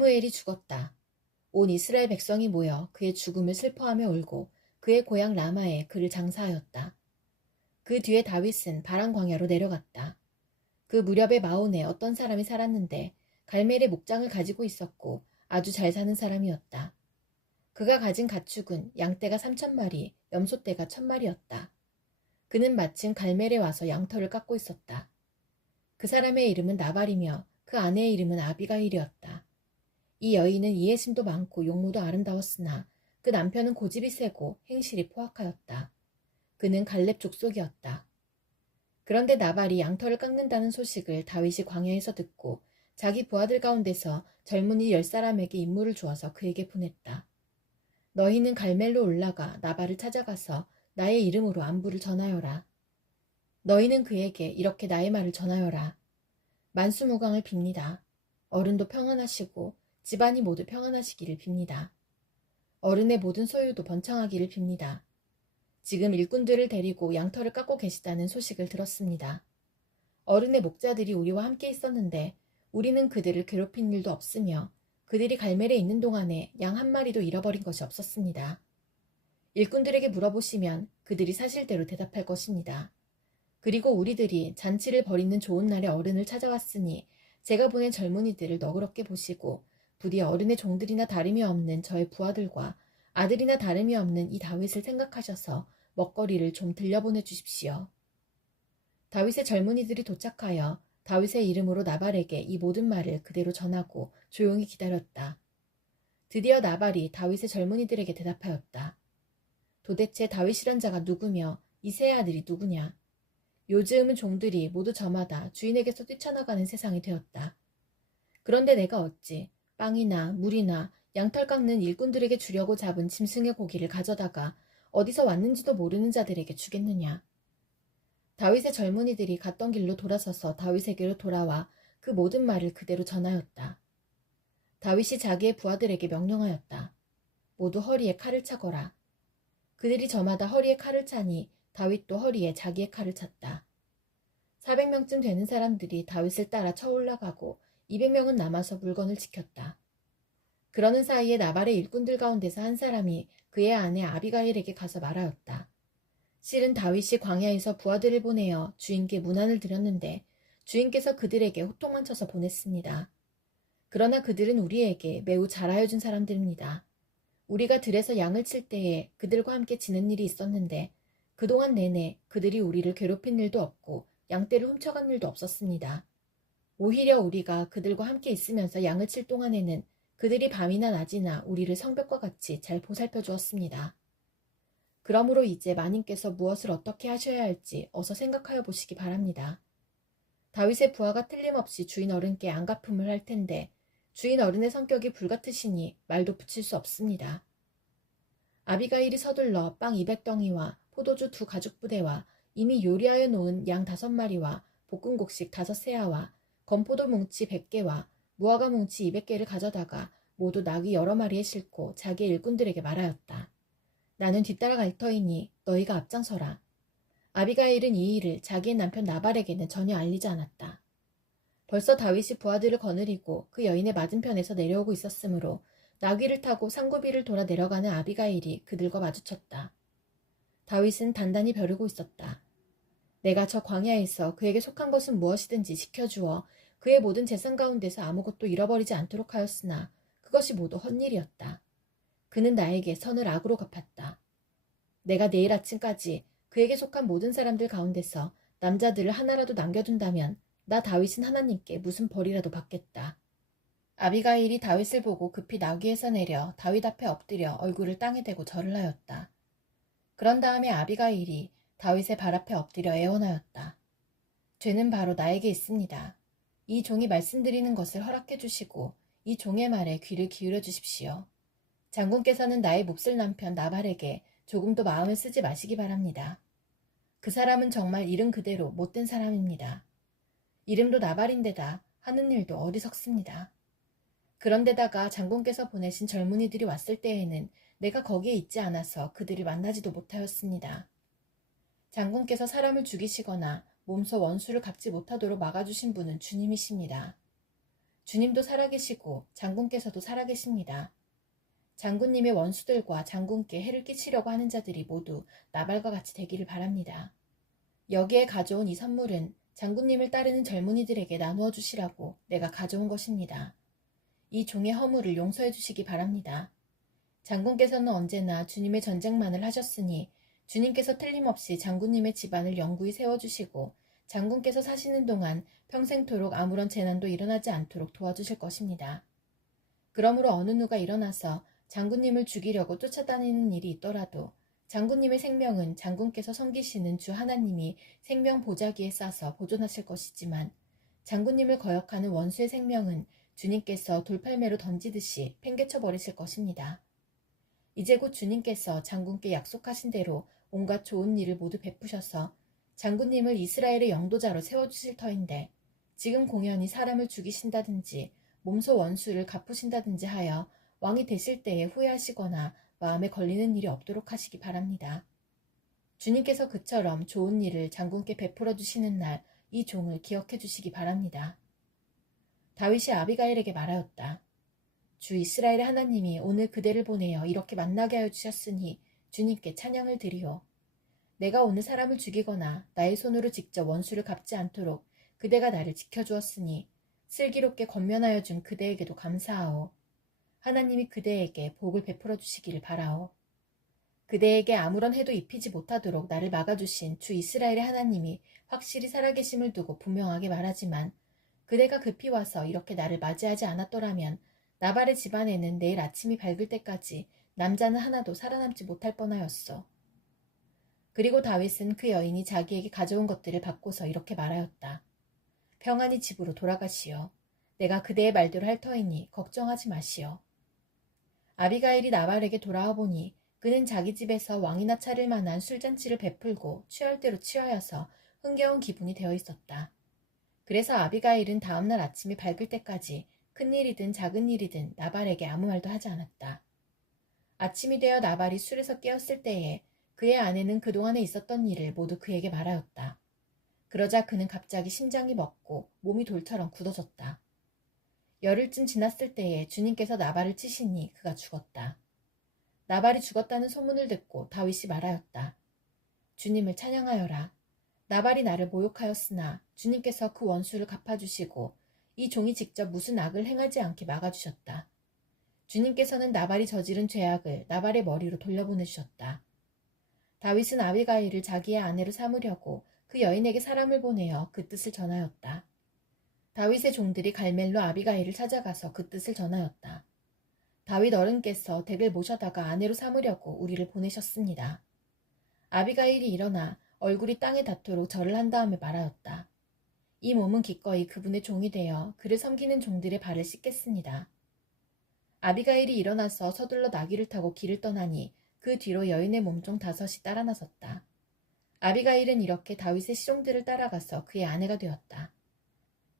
사무엘이 죽었다. 온 이스라엘 백성이 모여 그의 죽음을 슬퍼하며 울고 그의 고향 라마에 그를 장사하였다. 그 뒤에 다윗은 바란 광야로 내려갔다. 그 무렵에 마온에 어떤 사람이 살았는데 갈멜의 목장을 가지고 있었고 아주 잘 사는 사람이었다. 그가 가진 가축은 양떼가 3,000마리, 염소떼가 1,000마리였다. 그는 마침 갈멜에 와서 양털을 깎고 있었다. 그 사람의 이름은 나발이며 그 아내의 이름은 아비가일이었다. 이 여인은 이해심도 많고 용모도 아름다웠으나 그 남편은 고집이 세고 행실이 포악하였다. 그는 갈렙 족속이었다. 그런데 나발이 양털을 깎는다는 소식을 다윗이 광야에서 듣고 자기 부하들 가운데서 젊은이 10사람에게 임무를 주어서 그에게 보냈다. 너희는 갈멜로 올라가 나발을 찾아가서 나의 이름으로 안부를 전하여라. 너희는 그에게 이렇게 나의 말을 전하여라. 만수무강을 빕니다. 어른도 평안하시고 집안이 모두 평안하시기를 빕니다. 어른의 모든 소유도 번창하기를 빕니다. 지금 일꾼들을 데리고 양털을 깎고 계시다는 소식을 들었습니다. 어른의 목자들이 우리와 함께 있었는데 우리는 그들을 괴롭힌 일도 없으며 그들이 갈멜에 있는 동안에 양 한 마리도 잃어버린 것이 없었습니다. 일꾼들에게 물어보시면 그들이 사실대로 대답할 것입니다. 그리고 우리들이 잔치를 벌이는 좋은 날에 어른을 찾아왔으니 제가 보낸 젊은이들을 너그럽게 보시고 부디 어른의 종들이나 다름이 없는 저의 부하들과 아들이나 다름이 없는 이 다윗을 생각하셔서 먹거리를 좀 들려보내 주십시오. 다윗의 젊은이들이 도착하여 다윗의 이름으로 나발에게 이 모든 말을 그대로 전하고 조용히 기다렸다. 드디어 나발이 다윗의 젊은이들에게 대답하였다. 도대체 다윗이란 자가 누구며 이 세 아들이 누구냐? 요즘은 종들이 모두 저마다 주인에게서 뛰쳐나가는 세상이 되었다. 그런데 내가 어찌 빵이나 물이나 양털 깎는 일꾼들에게 주려고 잡은 짐승의 고기를 가져다가 어디서 왔는지도 모르는 자들에게 주겠느냐. 다윗의 젊은이들이 갔던 길로 돌아서서 다윗에게로 돌아와 그 모든 말을 그대로 전하였다. 다윗이 자기의 부하들에게 명령하였다. 모두 허리에 칼을 차거라. 그들이 저마다 허리에 칼을 차니 다윗도 허리에 자기의 칼을 찼다. 400명쯤 되는 사람들이 다윗을 따라 쳐 올라가고 200명은 남아서 물건을 지켰다. 그러는 사이에 나발의 일꾼들 가운데서 한 사람이 그의 아내 아비가일에게 가서 말하였다. 실은 다윗이 광야에서 부하들을 보내어 주인께 문안을 드렸는데 주인께서 그들에게 호통만 쳐서 보냈습니다. 그러나 그들은 우리에게 매우 잘하여 준 사람들입니다. 우리가 들에서 양을 칠 때에 그들과 함께 지낸 일이 있었는데 그동안 내내 그들이 우리를 괴롭힌 일도 없고 양떼를 훔쳐간 일도 없었습니다. 오히려 우리가 그들과 함께 있으면서 양을 칠 동안에는 그들이 밤이나 낮이나 우리를 성벽과 같이 잘 보살펴 주었습니다. 그러므로 이제 마님께서 무엇을 어떻게 하셔야 할지 어서 생각하여 보시기 바랍니다. 다윗의 부하가 틀림없이 주인 어른께 안갚음을 할 텐데 주인 어른의 성격이 불같으시니 말도 붙일 수 없습니다. 아비가일이 서둘러 빵 200덩이와 포도주 2가죽부대와 이미 요리하여 놓은 양 5마리와 볶음곡식 5세아와 건포도 뭉치 100개와 무화과 뭉치 200개를 가져다가 모두 나귀 여러 마리에 싣고 자기의 일꾼들에게 말하였다. 나는 뒤따라갈 터이니 너희가 앞장서라. 아비가일은 이 일을 자기의 남편 나발에게는 전혀 알리지 않았다. 벌써 다윗이 부하들을 거느리고 그 여인의 맞은편에서 내려오고 있었으므로 나귀를 타고 상구비를 돌아 내려가는 아비가일이 그들과 마주쳤다. 다윗은 단단히 벼르고 있었다. 내가 저 광야에서 그에게 속한 것은 무엇이든지 지켜주어 그의 모든 재산 가운데서 아무것도 잃어버리지 않도록 하였으나 그것이 모두 헛일이었다. 그는 나에게 선을 악으로 갚았다. 내가 내일 아침까지 그에게 속한 모든 사람들 가운데서 남자들을 하나라도 남겨둔다면 나 다윗은 하나님께 무슨 벌이라도 받겠다. 아비가일이 다윗을 보고 급히 나귀에서 내려 다윗 앞에 엎드려 얼굴을 땅에 대고 절을 하였다. 그런 다음에 아비가일이 다윗의 발 앞에 엎드려 애원하였다. 죄는 바로 나에게 있습니다. 이 종이 말씀드리는 것을 허락해 주시고 이 종의 말에 귀를 기울여 주십시오. 장군께서는 나의 몹쓸 남편 나발에게 조금도 마음을 쓰지 마시기 바랍니다. 그 사람은 정말 이름 그대로 못된 사람입니다. 이름도 나발인데다 하는 일도 어리석습니다. 그런데다가 장군께서 보내신 젊은이들이 왔을 때에는 내가 거기에 있지 않아서 그들을 만나지도 못하였습니다. 장군께서 사람을 죽이시거나 몸소 원수를 갚지 못하도록 막아주신 분은 주님이십니다. 주님도 살아계시고 장군께서도 살아계십니다. 장군님의 원수들과 장군께 해를 끼치려고 하는 자들이 모두 나발과 같이 되기를 바랍니다. 여기에 가져온 이 선물은 장군님을 따르는 젊은이들에게 나누어 주시라고 내가 가져온 것입니다. 이 종의 허물을 용서해 주시기 바랍니다. 장군께서는 언제나 주님의 전쟁만을 하셨으니 주님께서 틀림없이 장군님의 집안을 영구히 세워주시고 장군께서 사시는 동안 평생토록 아무런 재난도 일어나지 않도록 도와주실 것입니다. 그러므로 어느 누가 일어나서 장군님을 죽이려고 쫓아다니는 일이 있더라도 장군님의 생명은 장군께서 섬기시는 주 하나님이 생명 보자기에 싸서 보존하실 것이지만 장군님을 거역하는 원수의 생명은 주님께서 돌팔매로 던지듯이 팽개쳐 버리실 것입니다. 이제 곧 주님께서 장군께 약속하신 대로 온갖 좋은 일을 모두 베푸셔서 장군님을 이스라엘의 영도자로 세워주실 터인데 지금 공연히 사람을 죽이신다든지 몸소 원수를 갚으신다든지 하여 왕이 되실 때에 후회하시거나 마음에 걸리는 일이 없도록 하시기 바랍니다. 주님께서 그처럼 좋은 일을 장군께 베풀어 주시는 날 이 종을 기억해 주시기 바랍니다. 다윗이 아비가일에게 말하였다. 주 이스라엘의 하나님이 오늘 그대를 보내어 이렇게 만나게 하여 주셨으니 주님께 찬양을 드리오. 내가 오늘 사람을 죽이거나 나의 손으로 직접 원수를 갚지 않도록 그대가 나를 지켜주었으니 슬기롭게 권면하여 준 그대에게도 감사하오. 하나님이 그대에게 복을 베풀어 주시기를 바라오. 그대에게 아무런 해도 입히지 못하도록 나를 막아주신 주 이스라엘의 하나님이 확실히 살아계심을 두고 분명하게 말하지만 그대가 급히 와서 이렇게 나를 맞이하지 않았더라면 나발의 집안에는 내일 아침이 밝을 때까지 남자는 하나도 살아남지 못할 뻔하였소. 그리고 다윗은 그 여인이 자기에게 가져온 것들을 받고서 이렇게 말하였다. 평안히 집으로 돌아가시오. 내가 그대의 말대로 할 터이니 걱정하지 마시오. 아비가일이 나발에게 돌아와 보니 그는 자기 집에서 왕이나 차릴 만한 술잔치를 베풀고 취할 대로 취하여서 흥겨운 기분이 되어 있었다. 그래서 아비가일은 다음날 아침이 밝을 때까지 큰 일이든 작은 일이든 나발에게 아무 말도 하지 않았다. 아침이 되어 나발이 술에서 깨었을 때에 그의 아내는 그동안에 있었던 일을 모두 그에게 말하였다. 그러자 그는 갑자기 심장이 멎고 몸이 돌처럼 굳어졌다. 열흘쯤 지났을 때에 주님께서 나발을 치시니 그가 죽었다. 나발이 죽었다는 소문을 듣고 다윗이 말하였다. 주님을 찬양하여라. 나발이 나를 모욕하였으나 주님께서 그 원수를 갚아주시고 이 종이 직접 무슨 악을 행하지 않게 막아주셨다. 주님께서는 나발이 저지른 죄악을 나발의 머리로 돌려보내주셨다. 다윗은 아비가일을 자기의 아내로 삼으려고 그 여인에게 사람을 보내어 그 뜻을 전하였다. 다윗의 종들이 갈멜로 아비가일을 찾아가서 그 뜻을 전하였다. 다윗 어른께서 댁을 모셔다가 아내로 삼으려고 우리를 보내셨습니다. 아비가일이 일어나 얼굴이 땅에 닿도록 절을 한 다음에 말하였다. 이 몸은 기꺼이 그분의 종이 되어 그를 섬기는 종들의 발을 씻겠습니다. 아비가일이 일어나서 서둘러 나귀를 타고 길을 떠나니 그 뒤로 여인의 몸종 5이 따라 나섰다. 아비가일은 이렇게 다윗의 시종들을 따라가서 그의 아내가 되었다.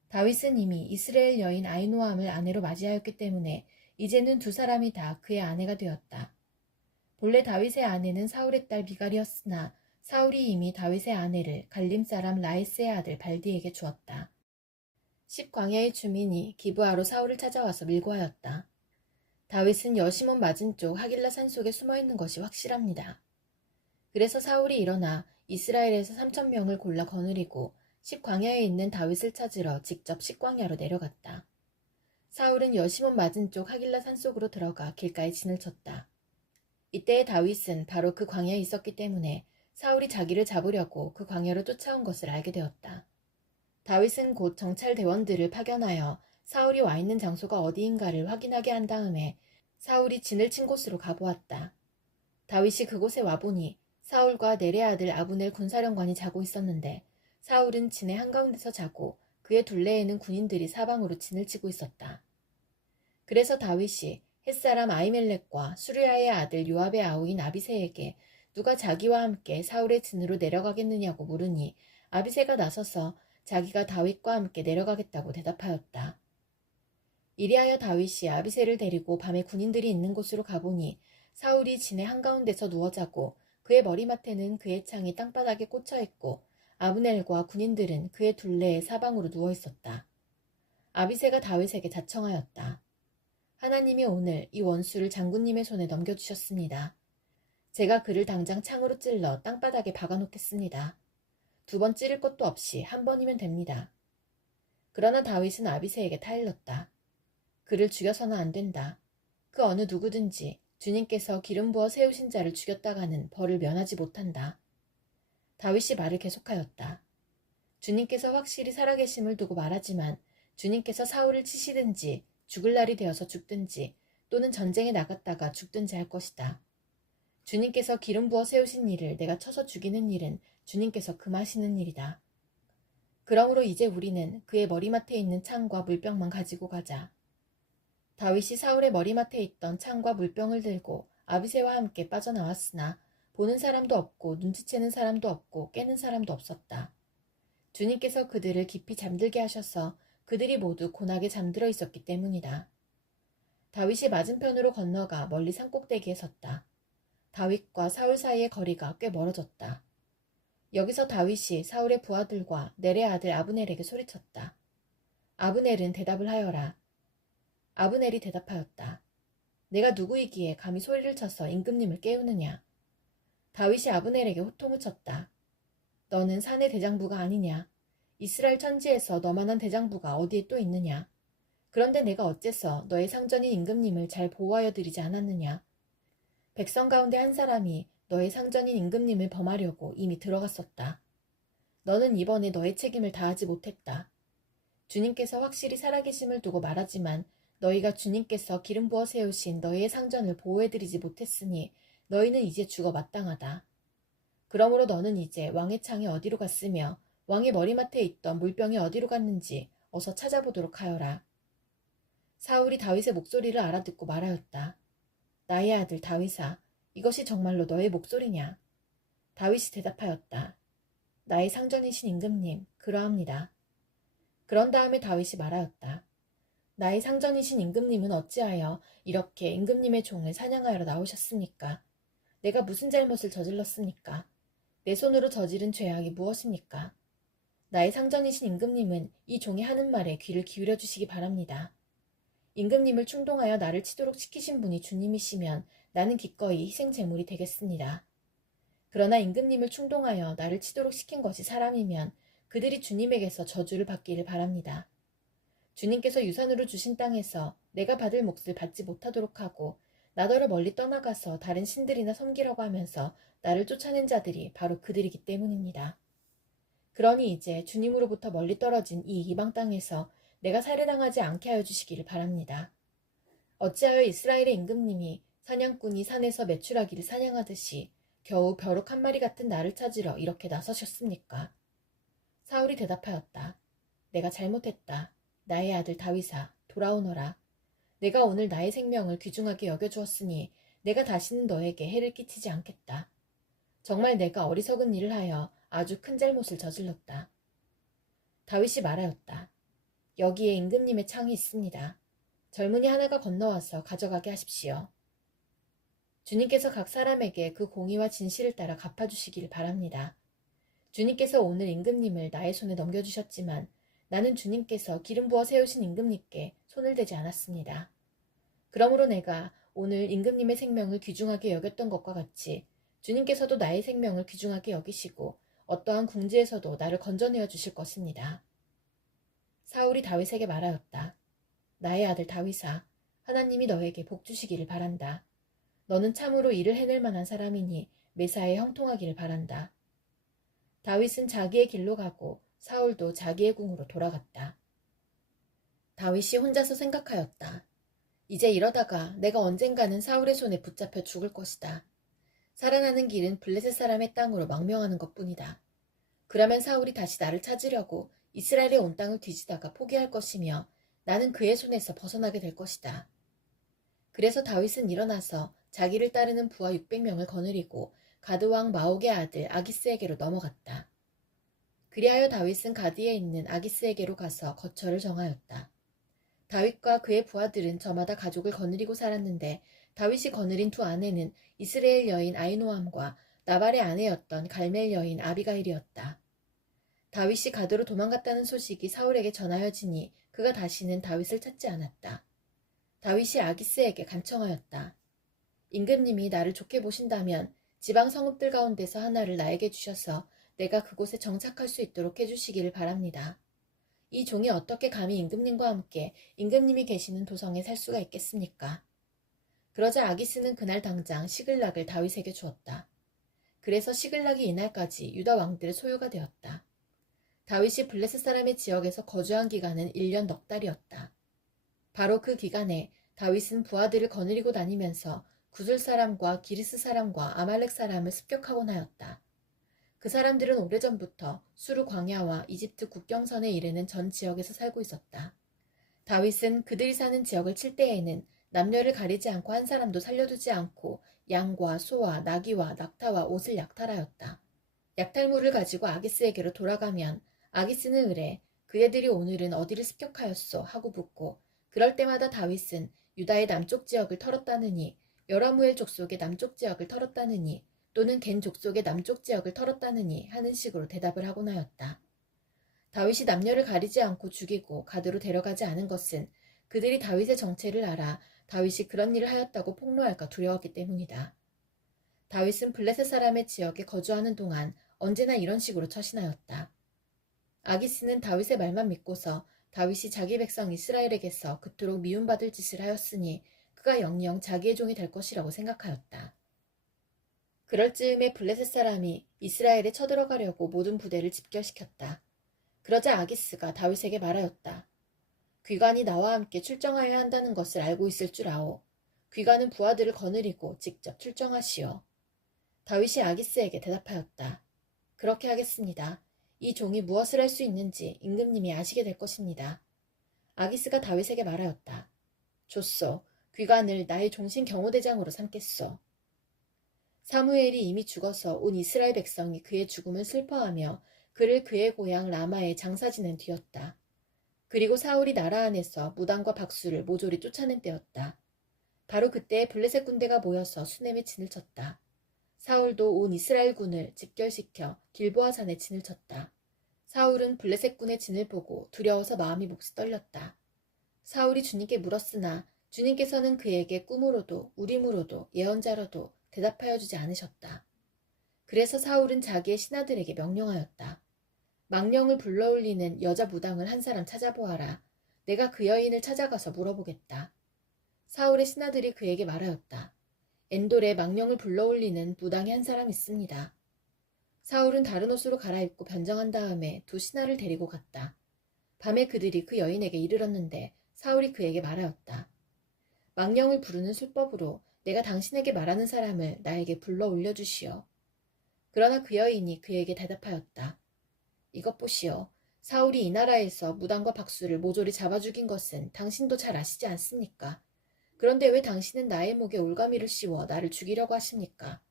다윗은 이미 이스라엘 여인 아히노암을 아내로 맞이하였기 때문에 이제는 두 사람이 다 그의 아내가 되었다. 본래 다윗의 아내는 사울의 딸 미갈이었으나 사울이 이미 다윗의 아내를 갈림 사람 라이스의 아들 발디에게 주었다. 10광야의 주민이 기브아로 사울을 찾아와서 밀고 하였다. 다윗은 여시몬 맞은쪽 하길라 산속에 숨어있는 것이 확실합니다. 그래서 사울이 일어나 이스라엘에서 3,000명을 골라 거느리고 10광야에 있는 다윗을 찾으러 직접 10광야로 내려갔다. 사울은 여시몬 맞은쪽 하길라 산속으로 들어가 길가에 진을 쳤다. 이때의 다윗은 바로 그 광야에 있었기 때문에 사울이 자기를 잡으려고 그 광야로 쫓아온 것을 알게 되었다. 다윗은 곧 정찰 대원들을 파견하여 사울이 와 있는 장소가 어디인가를 확인하게 한 다음에 사울이 진을 친 곳으로 가보았다. 다윗이 그곳에 와보니 사울과 넬의 아들 아브넬 군사령관이 자고 있었는데 사울은 진의 한가운데서 자고 그의 둘레에는 군인들이 사방으로 진을 치고 있었다. 그래서 다윗이 햇사람 아히멜렉과 수르야의 아들 요압의 아우인 아비새에게 누가 자기와 함께 사울의 진으로 내려가겠느냐고 물으니 아비새가 나서서 자기가 다윗과 함께 내려가겠다고 대답하였다. 이리하여 다윗이 아비새를 데리고 밤에 군인들이 있는 곳으로 가보니 사울이 진의 한가운데서 누워 자고 그의 머리맡에는 그의 창이 땅바닥에 꽂혀 있고 아브넬과 군인들은 그의 둘레에 사방으로 누워 있었다. 아비새가 다윗에게 자청하였다. 하나님이 오늘 이 원수를 장군님의 손에 넘겨주셨습니다. 제가 그를 당장 창으로 찔러 땅바닥에 박아놓겠습니다. 2번 찌를 것도 없이 한 번이면 됩니다. 그러나 다윗은 아비새에게 타일렀다. 그를 죽여서는 안 된다. 그 어느 누구든지 주님께서 기름 부어 세우신 자를 죽였다가는 벌을 면하지 못한다. 다윗이 말을 계속하였다. 주님께서 확실히 살아계심을 두고 말하지만 주님께서 사울을 치시든지 죽을 날이 되어서 죽든지 또는 전쟁에 나갔다가 죽든지 할 것이다. 주님께서 기름 부어 세우신 이를 내가 쳐서 죽이는 일은 주님께서 금하시는 일이다. 그러므로 이제 우리는 그의 머리맡에 있는 창과 물병만 가지고 가자. 다윗이 사울의 머리맡에 있던 창과 물병을 들고 아비새와 함께 빠져나왔으나 보는 사람도 없고 눈치채는 사람도 없고 깨는 사람도 없었다. 주님께서 그들을 깊이 잠들게 하셔서 그들이 모두 곤하게 잠들어 있었기 때문이다. 다윗이 맞은편으로 건너가 멀리 산꼭대기에 섰다. 다윗과 사울 사이의 거리가 꽤 멀어졌다. 여기서 다윗이 사울의 부하들과 넬의 아들 아브넬에게 소리쳤다. 아브넬은 대답을 하여라. 아브넬이 대답하였다. 내가 누구이기에 감히 소리를 쳐서 임금님을 깨우느냐. 다윗이 아브넬에게 호통을 쳤다. 너는 산의 대장부가 아니냐. 이스라엘 천지에서 너만한 대장부가 어디에 또 있느냐. 그런데 내가 어째서 너의 상전인 임금님을 잘 보호하여 드리지 않았느냐. 백성 가운데 한 사람이 너의 상전인 임금님을 범하려고 이미 들어갔었다. 너는 이번에 너의 책임을 다하지 못했다. 주님께서 확실히 살아계심을 두고 말하지만 너희가 주님께서 기름 부어 세우신 너희의 상전을 보호해드리지 못했으니 너희는 이제 죽어 마땅하다. 그러므로 너는 이제 왕의 창이 어디로 갔으며 왕의 머리맡에 있던 물병이 어디로 갔는지 어서 찾아보도록 하여라. 사울이 다윗의 목소리를 알아듣고 말하였다. 나의 아들 다윗아, 이것이 정말로 너의 목소리냐? 다윗이 대답하였다. 나의 상전이신 임금님, 그러합니다. 그런 다음에 다윗이 말하였다. 나의 상전이신 임금님은 어찌하여 이렇게 임금님의 종을 사냥하러 나오셨습니까? 내가 무슨 잘못을 저질렀습니까? 내 손으로 저지른 죄악이 무엇입니까? 나의 상전이신 임금님은 이 종이 하는 말에 귀를 기울여 주시기 바랍니다. 임금님을 충동하여 나를 치도록 시키신 분이 주님이시면 나는 기꺼이 희생제물이 되겠습니다. 그러나 임금님을 충동하여 나를 치도록 시킨 것이 사람이면 그들이 주님에게서 저주를 받기를 바랍니다. 주님께서 유산으로 주신 땅에서 내가 받을 몫을 받지 못하도록 하고 나더러 멀리 떠나가서 다른 신들이나 섬기려고 하면서 나를 쫓아낸 자들이 바로 그들이기 때문입니다. 그러니 이제 주님으로부터 멀리 떨어진 이 이방 땅에서 내가 살해당하지 않게 하여 주시기를 바랍니다. 어찌하여 이스라엘의 임금님이 사냥꾼이 산에서 메추라기를 사냥하듯이 겨우 벼룩 한 마리 같은 나를 찾으러 이렇게 나서셨습니까? 사울이 대답하였다. 내가 잘못했다. 나의 아들 다윗아, 돌아오너라. 내가 오늘 나의 생명을 귀중하게 여겨주었으니 내가 다시는 너에게 해를 끼치지 않겠다. 정말 내가 어리석은 일을 하여 아주 큰 잘못을 저질렀다. 다윗이 말하였다. 여기에 임금님의 창이 있습니다. 젊은이 하나가 건너와서 가져가게 하십시오. 주님께서 각 사람에게 그 공의와 진실을 따라 갚아주시기를 바랍니다. 주님께서 오늘 임금님을 나의 손에 넘겨주셨지만 나는 주님께서 기름 부어 세우신 임금님께 손을 대지 않았습니다. 그러므로 내가 오늘 임금님의 생명을 귀중하게 여겼던 것과 같이 주님께서도 나의 생명을 귀중하게 여기시고 어떠한 궁지에서도 나를 건져내어 주실 것입니다. 사울이 다윗에게 말하였다. 나의 아들 다윗아, 하나님이 너에게 복 주시기를 바란다. 너는 참으로 일을 해낼 만한 사람이니 매사에 형통하기를 바란다. 다윗은 자기의 길로 가고 사울도 자기의 궁으로 돌아갔다. 다윗이 혼자서 생각하였다. 이제 이러다가 내가 언젠가는 사울의 손에 붙잡혀 죽을 것이다. 살아나는 길은 블레셋 사람의 땅으로 망명하는 것뿐이다. 그러면 사울이 다시 나를 찾으려고 이스라엘의 온 땅을 뒤지다가 포기할 것이며 나는 그의 손에서 벗어나게 될 것이다. 그래서 다윗은 일어나서 자기를 따르는 부하 600명을 거느리고 가드왕 마옥의 아들 아기스에게로 넘어갔다. 그리하여 다윗은 가드에 있는 아기스에게로 가서 거처를 정하였다. 다윗과 그의 부하들은 저마다 가족을 거느리고 살았는데 다윗이 거느린 두 아내는 이스라엘 여인 아히노암과 나발의 아내였던 갈멜 여인 아비가일이었다. 다윗이 가드로 도망갔다는 소식이 사울에게 전하여지니 그가 다시는 다윗을 찾지 않았다. 다윗이 아기스에게 간청하였다. 임금님이 나를 좋게 보신다면 지방 성읍들 가운데서 하나를 나에게 주셔서 내가 그곳에 정착할 수 있도록 해주시기를 바랍니다. 이 종이 어떻게 감히 임금님과 함께 임금님이 계시는 도성에 살 수가 있겠습니까? 그러자 아기스는 그날 당장 시글락을 다윗에게 주었다. 그래서 시글락이 이날까지 유다 왕들의 소유가 되었다. 다윗이 블레셋 사람의 지역에서 거주한 기간은 1년 넉 달이었다. 바로 그 기간에 다윗은 부하들을 거느리고 다니면서 구슬 사람과 기리스 사람과 아말렉 사람을 습격하곤 하였다. 그 사람들은 오래전부터 수르 광야와 이집트 국경선에 이르는 전 지역에서 살고 있었다. 다윗은 그들이 사는 지역을 칠 때에는 남녀를 가리지 않고 한 사람도 살려두지 않고 양과 소와 나귀와 낙타와 옷을 약탈하였다. 약탈물을 가지고 아기스에게로 돌아가면 아기스는 의뢰 그 애들이 오늘은 어디를 습격하였소 하고 묻고 그럴 때마다 다윗은 유다의 남쪽 지역을 털었다느니 여라무엘 족속의 남쪽 지역을 털었다느니 또는 겐 족속의 남쪽 지역을 털었다느니 하는 식으로 대답을 하곤 하였다. 다윗이 남녀를 가리지 않고 죽이고 가드로 데려가지 않은 것은 그들이 다윗의 정체를 알아 다윗이 그런 일을 하였다고 폭로할까 두려웠기 때문이다. 다윗은 블레셋 사람의 지역에 거주하는 동안 언제나 이런 식으로 처신하였다. 아기스는 다윗의 말만 믿고서 다윗이 자기 백성 이스라엘에게서 그토록 미움받을 짓을 하였으니 그가 영영 자기의 종이 될 것이라고 생각하였다. 그럴 즈음에 블레셋 사람이 이스라엘에 쳐들어가려고 모든 부대를 집결시켰다. 그러자 아기스가 다윗에게 말하였다. 귀관이 나와 함께 출정하여야 한다는 것을 알고 있을 줄 아오. 귀관은 부하들을 거느리고 직접 출정하시오. 다윗이 아기스에게 대답하였다. 그렇게 하겠습니다. 이 종이 무엇을 할 수 있는지 임금님이 아시게 될 것입니다. 아기스가 다윗에게 말하였다. 좋소. 귀관을 나의 종신 경호대장으로 삼겠소. 사무엘이 이미 죽어서 온 이스라엘 백성이 그의 죽음을 슬퍼하며 그를 그의 고향 라마에 장사 지낸 뒤였다. 그리고 사울이 나라 안에서 무당과 박수를 모조리 쫓아낸 때였다. 바로 그때 블레셋 군대가 모여서 수넴에 진을 쳤다. 사울도 온 이스라엘 군을 집결시켜 길보아 산에 진을 쳤다. 사울은 블레셋 군의 진을 보고 두려워서 마음이 몹시 떨렸다. 사울이 주님께 물었으나 주님께서는 그에게 꿈으로도 우림으로도 예언자로도 대답하여 주지 않으셨다. 그래서 사울은 자기의 신하들에게 명령하였다. 망령을 불러올리는 여자 무당을 한 사람 찾아보아라. 내가 그 여인을 찾아가서 물어보겠다. 사울의 신하들이 그에게 말하였다. 엔돌에 망령을 불러올리는 무당이 한 사람 있습니다. 사울은 다른 옷으로 갈아입고 변정한 다음에 두 신하를 데리고 갔다. 밤에 그들이 그 여인에게 이르렀는데 사울이 그에게 말하였다. 망령을 부르는 술법으로 내가 당신에게 말하는 사람을 나에게 불러 올려주시오. 그러나 그 여인이 그에게 대답하였다. 이것 보시오. 사울이 이 나라에서 무당과 박수를 모조리 잡아 죽인 것은 당신도 잘 아시지 않습니까? 그런데 왜 당신은 나의 목에 올가미를 씌워 나를 죽이려고 하십니까?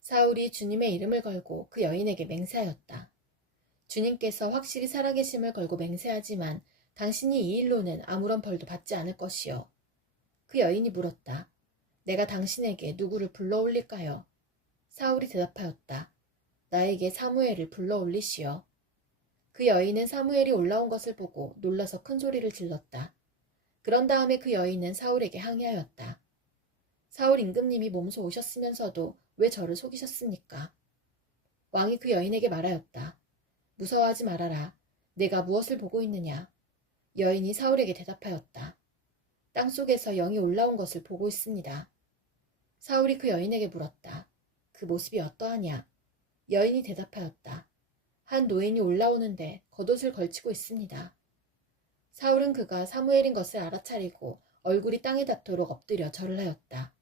사울이 주님의 이름을 걸고 그 여인에게 맹세하였다. 주님께서 확실히 살아계심을 걸고 맹세하지만 당신이 이 일로는 아무런 벌도 받지 않을 것이요. 그 여인이 물었다. 내가 당신에게 누구를 불러올릴까요? 사울이 대답하였다. 나에게 사무엘을 불러올리시오. 그 여인은 사무엘이 올라온 것을 보고 놀라서 큰 소리를 질렀다. 그런 다음에 그 여인은 사울에게 항의하였다. 사울 임금님이 몸소 오셨으면서도 왜 저를 속이셨습니까? 왕이 그 여인에게 말하였다. 무서워하지 말아라. 내가 무엇을 보고 있느냐? 여인이 사울에게 대답하였다. 땅속에서 영이 올라온 것을 보고 있습니다. 사울이 그 여인에게 물었다. 그 모습이 어떠하냐? 여인이 대답하였다. 한 노인이 올라오는데 겉옷을 걸치고 있습니다. 사울은 그가 사무엘인 것을 알아차리고 얼굴이 땅에 닿도록 엎드려 절을 하였다.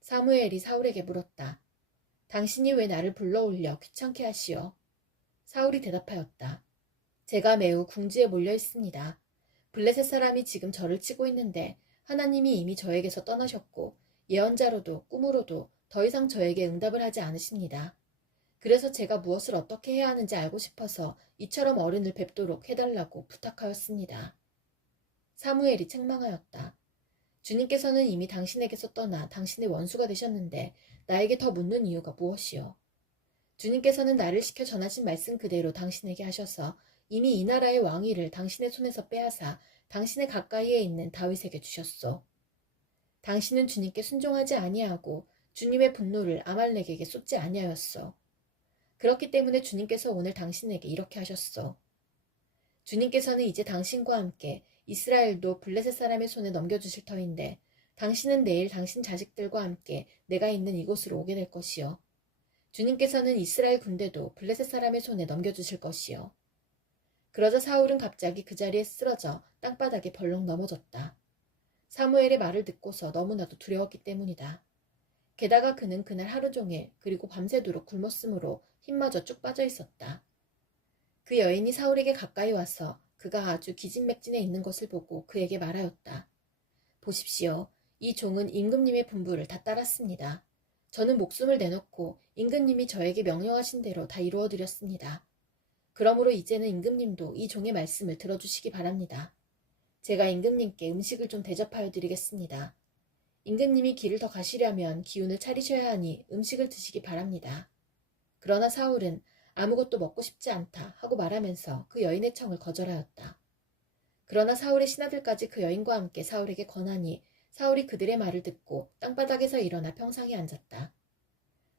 사무엘이 사울에게 물었다. 당신이 왜 나를 불러올려 귀찮게 하시오? 사울이 대답하였다. 제가 매우 궁지에 몰려 있습니다. 블레셋 사람이 지금 저를 치고 있는데 하나님이 이미 저에게서 떠나셨고 예언자로도 꿈으로도 더 이상 저에게 응답을 하지 않으십니다. 그래서 제가 무엇을 어떻게 해야 하는지 알고 싶어서 이처럼 어른을 뵙도록 해달라고 부탁하였습니다. 사무엘이 책망하였다. 주님께서는 이미 당신에게서 떠나 당신의 원수가 되셨는데 나에게 더 묻는 이유가 무엇이요? 주님께서는 나를 시켜 전하신 말씀 그대로 당신에게 하셔서 이미 이 나라의 왕위를 당신의 손에서 빼앗아 당신의 가까이에 있는 다윗에게 주셨소. 당신은 주님께 순종하지 아니하고 주님의 분노를 아말렉에게 쏟지 아니하였소. 그렇기 때문에 주님께서 오늘 당신에게 이렇게 하셨소. 주님께서는 이제 당신과 함께 이스라엘도 블레셋 사람의 손에 넘겨주실 터인데 당신은 내일 당신 자식들과 함께 내가 있는 이곳으로 오게 될 것이요. 주님께서는 이스라엘 군대도 블레셋 사람의 손에 넘겨주실 것이요. 그러자 사울은 갑자기 그 자리에 쓰러져 땅바닥에 벌렁 넘어졌다. 사무엘의 말을 듣고서 너무나도 두려웠기 때문이다. 게다가 그는 그날 하루 종일 그리고 밤새도록 굶었으므로 힘마저 쭉 빠져 있었다. 그 여인이 사울에게 가까이 와서 그가 아주 기진맥진해 있는 것을 보고 그에게 말하였다. 보십시오. 이 종은 임금님의 분부를 다 따랐습니다. 저는 목숨을 내놓고 임금님이 저에게 명령하신 대로 다 이루어드렸습니다. 그러므로 이제는 임금님도 이 종의 말씀을 들어주시기 바랍니다. 제가 임금님께 음식을 좀 대접하여 드리겠습니다. 임금님이 길을 더 가시려면 기운을 차리셔야 하니 음식을 드시기 바랍니다. 그러나 사울은 아무것도 먹고 싶지 않다 하고 말하면서 그 여인의 청을 거절하였다. 그러나 사울의 신하들까지 그 여인과 함께 사울에게 권하니 사울이 그들의 말을 듣고 땅바닥에서 일어나 평상에 앉았다.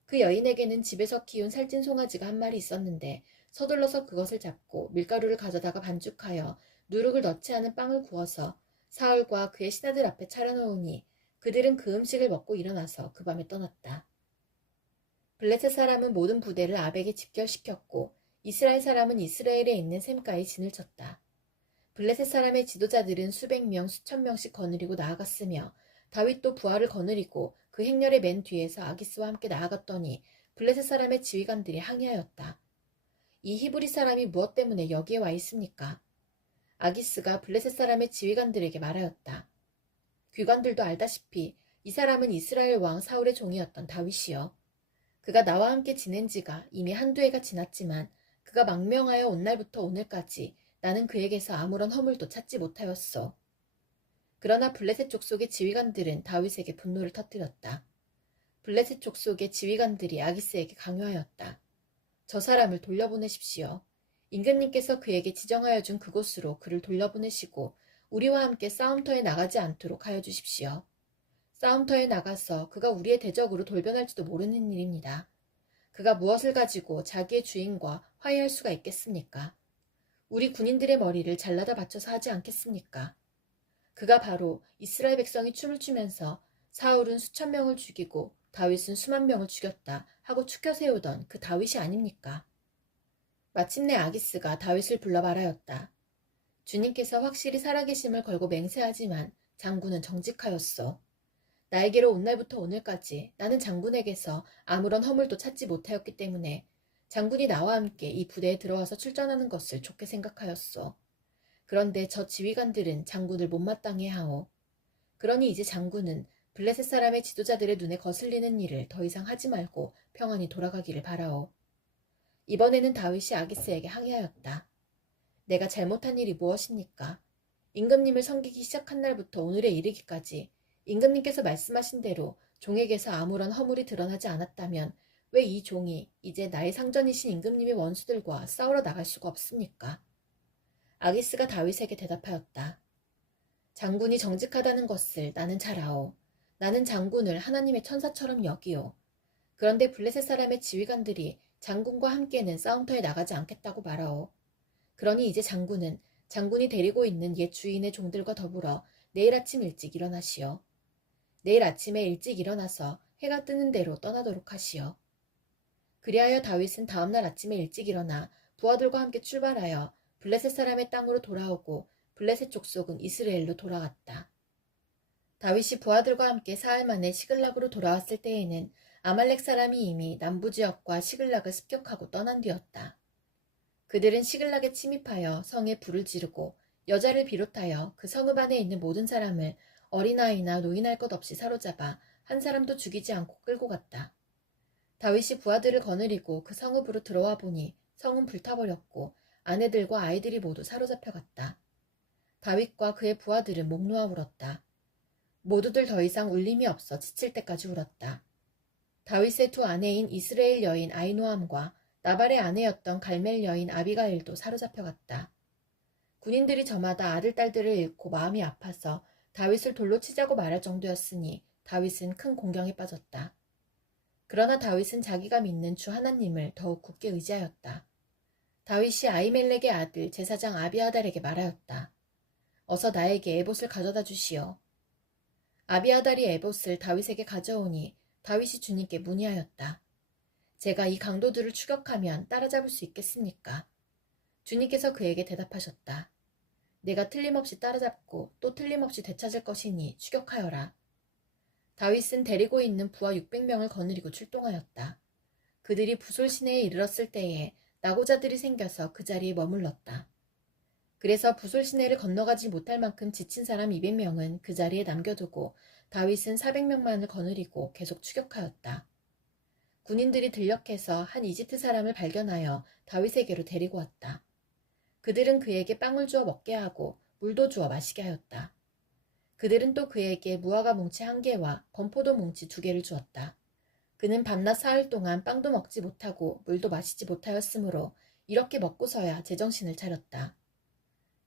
그 여인에게는 집에서 키운 살찐 송아지가 한 마리 있었는데 서둘러서 그것을 잡고 밀가루를 가져다가 반죽하여 누룩을 넣지 않은 빵을 구워서 사울과 그의 신하들 앞에 차려놓으니 그들은 그 음식을 먹고 일어나서 그 밤에 떠났다. 블레셋 사람은 모든 부대를 아벡에 집결시켰고 이스라엘 사람은 이스라엘에 있는 샘가에 진을 쳤다. 블레셋 사람의 지도자들은 수백 명, 수천 명씩 거느리고 나아갔으며 다윗도 부하를 거느리고 그 행렬의 맨 뒤에서 아기스와 함께 나아갔더니 블레셋 사람의 지휘관들이 항의하였다. 이 히브리 사람이 무엇 때문에 여기에 와 있습니까? 아기스가 블레셋 사람의 지휘관들에게 말하였다. 귀관들도 알다시피 이 사람은 이스라엘 왕 사울의 종이었던 다윗이요. 그가 나와 함께 지낸 지가 이미 한두 해가 지났지만 그가 망명하여 온 날부터 오늘까지 나는 그에게서 아무런 허물도 찾지 못하였소. 그러나 블레셋 족속의 지휘관들은 다윗에게 분노를 터뜨렸다. 블레셋 족속의 지휘관들이 아기스에게 강요하였다. 저 사람을 돌려보내십시오. 임금님께서 그에게 지정하여 준 그곳으로 그를 돌려보내시고 우리와 함께 싸움터에 나가지 않도록 하여 주십시오. 싸움터에 나가서 그가 우리의 대적으로 돌변할지도 모르는 일입니다. 그가 무엇을 가지고 자기의 주인과 화해할 수가 있겠습니까? 우리 군인들의 머리를 잘라다 바쳐서 하지 않겠습니까? 그가 바로 이스라엘 백성이 춤을 추면서 사울은 수천 명을 죽이고 다윗은 수만 명을 죽였다 하고 추켜 세우던 그 다윗이 아닙니까? 마침내 아기스가 다윗을 불러 말하였다. 주님께서 확실히 살아계심을 걸고 맹세하지만 장군은 정직하였소. 나에게로 온 날부터 오늘까지 나는 장군에게서 아무런 허물도 찾지 못하였기 때문에 장군이 나와 함께 이 부대에 들어와서 출전하는 것을 좋게 생각하였소. 그런데 저 지휘관들은 장군을 못마땅해 하오. 그러니 이제 장군은 블레셋 사람의 지도자들의 눈에 거슬리는 일을 더 이상 하지 말고 평안히 돌아가기를 바라오. 이번에는 다윗이 아기스에게 항의하였다. 내가 잘못한 일이 무엇입니까? 임금님을 섬기기 시작한 날부터 오늘에 이르기까지 임금님께서 말씀하신 대로 종에게서 아무런 허물이 드러나지 않았다면 왜 이 종이 이제 나의 상전이신 임금님의 원수들과 싸우러 나갈 수가 없습니까? 아기스가 다윗에게 대답하였다. 장군이 정직하다는 것을 나는 잘 아오. 나는 장군을 하나님의 천사처럼 여기오. 그런데 블레셋 사람의 지휘관들이 장군과 함께는 싸움터에 나가지 않겠다고 말하오. 그러니 이제 장군은 장군이 데리고 있는 옛 주인의 종들과 더불어 내일 아침 일찍 일어나시오. 내일 아침에 일찍 일어나서 해가 뜨는 대로 떠나도록 하시오. 그리하여 다윗은 다음날 아침에 일찍 일어나 부하들과 함께 출발하여 블레셋 사람의 땅으로 돌아오고 블레셋 족속은 이스라엘로 돌아갔다. 다윗이 부하들과 함께 사흘 만에 시글락으로 돌아왔을 때에는 아말렉 사람이 이미 남부지역과 시글락을 습격하고 떠난 뒤였다. 그들은 시글락에 침입하여 성에 불을 지르고 여자를 비롯하여 그 성읍 안에 있는 모든 사람을 어린아이나 노인할 것 없이 사로잡아 한 사람도 죽이지 않고 끌고 갔다. 다윗이 부하들을 거느리고 그 성읍으로 들어와 보니 성은 불타버렸고 아내들과 아이들이 모두 사로잡혀갔다. 다윗과 그의 부하들은 목 놓아 울었다. 모두들 더 이상 울림이 없어 지칠 때까지 울었다. 다윗의 두 아내인 이스라엘 여인 아이노함과 나발의 아내였던 갈멜 여인 아비가일도 사로잡혀갔다. 군인들이 저마다 아들, 딸들을 잃고 마음이 아파서 다윗을 돌로 치자고 말할 정도였으니 다윗은 큰 공경에 빠졌다. 그러나 다윗은 자기가 믿는 주 하나님을 더욱 굳게 의지하였다. 다윗이 아히멜렉의 아들 제사장 아비아달에게 말하였다. 어서 나에게 에봇을 가져다 주시오. 아비아달이 에봇을 다윗에게 가져오니 다윗이 주님께 문의하였다. 제가 이 강도들을 추격하면 따라잡을 수 있겠습니까? 주님께서 그에게 대답하셨다. 내가 틀림없이 따라잡고 또 틀림없이 되찾을 것이니 추격하여라. 다윗은 데리고 있는 부하 600명을 거느리고 출동하였다. 그들이 부솔 시내에 이르렀을 때에 나고자들이 생겨서 그 자리에 머물렀다. 그래서 부솔 시내를 건너가지 못할 만큼 지친 사람 200명은 그 자리에 남겨두고 다윗은 400명만을 거느리고 계속 추격하였다. 군인들이 들녘에서 한 이집트 사람을 발견하여 다윗에게로 데리고 왔다. 그들은 그에게 빵을 주어 먹게 하고 물도 주어 마시게 하였다. 그들은 또 그에게 무화과 뭉치 1개와 건포도 뭉치 2개를 주었다. 그는 밤낮 사흘 동안 빵도 먹지 못하고 물도 마시지 못하였으므로 이렇게 먹고서야 제정신을 차렸다.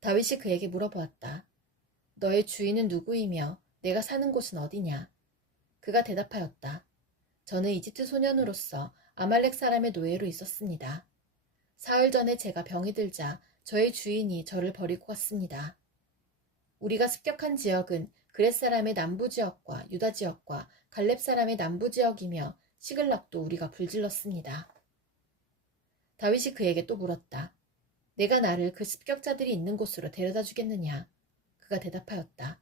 다윗이 그에게 물어보았다. 너의 주인은 누구이며 내가 사는 곳은 어디냐? 그가 대답하였다. 저는 이집트 소년으로서 아말렉 사람의 노예로 있었습니다. 사흘 전에 제가 병이 들자 저의 주인이 저를 버리고 갔습니다. 우리가 습격한 지역은 그렛 사람의 남부 지역과 유다 지역과 갈렙 사람의 남부 지역이며 시글락도 우리가 불질렀습니다. 다윗이 그에게 또 물었다. 내가 나를 그 습격자들이 있는 곳으로 데려다 주겠느냐? 그가 대답하였다.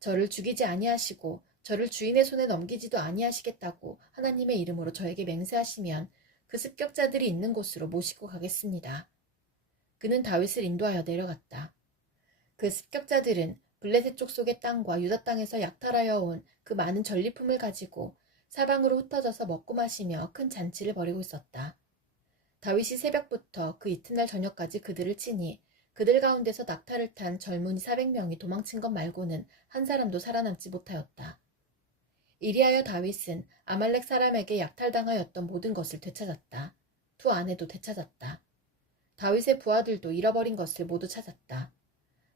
저를 죽이지 아니하시고 저를 주인의 손에 넘기지도 아니하시겠다고 하나님의 이름으로 저에게 맹세하시면 그 습격자들이 있는 곳으로 모시고 가겠습니다. 그는 다윗을 인도하여 내려갔다. 그 습격자들은 블레셋 족속의 땅과 유다 땅에서 약탈하여 온 그 많은 전리품을 가지고 사방으로 흩어져서 먹고 마시며 큰 잔치를 벌이고 있었다. 다윗이 새벽부터 그 이튿날 저녁까지 그들을 치니 그들 가운데서 낙타를 탄 젊은이 400명이 도망친 것 말고는 한 사람도 살아남지 못하였다. 이리하여 다윗은 아말렉 사람에게 약탈당하였던 모든 것을 되찾았다. 두 아내도 되찾았다. 다윗의 부하들도 잃어버린 것을 모두 찾았다.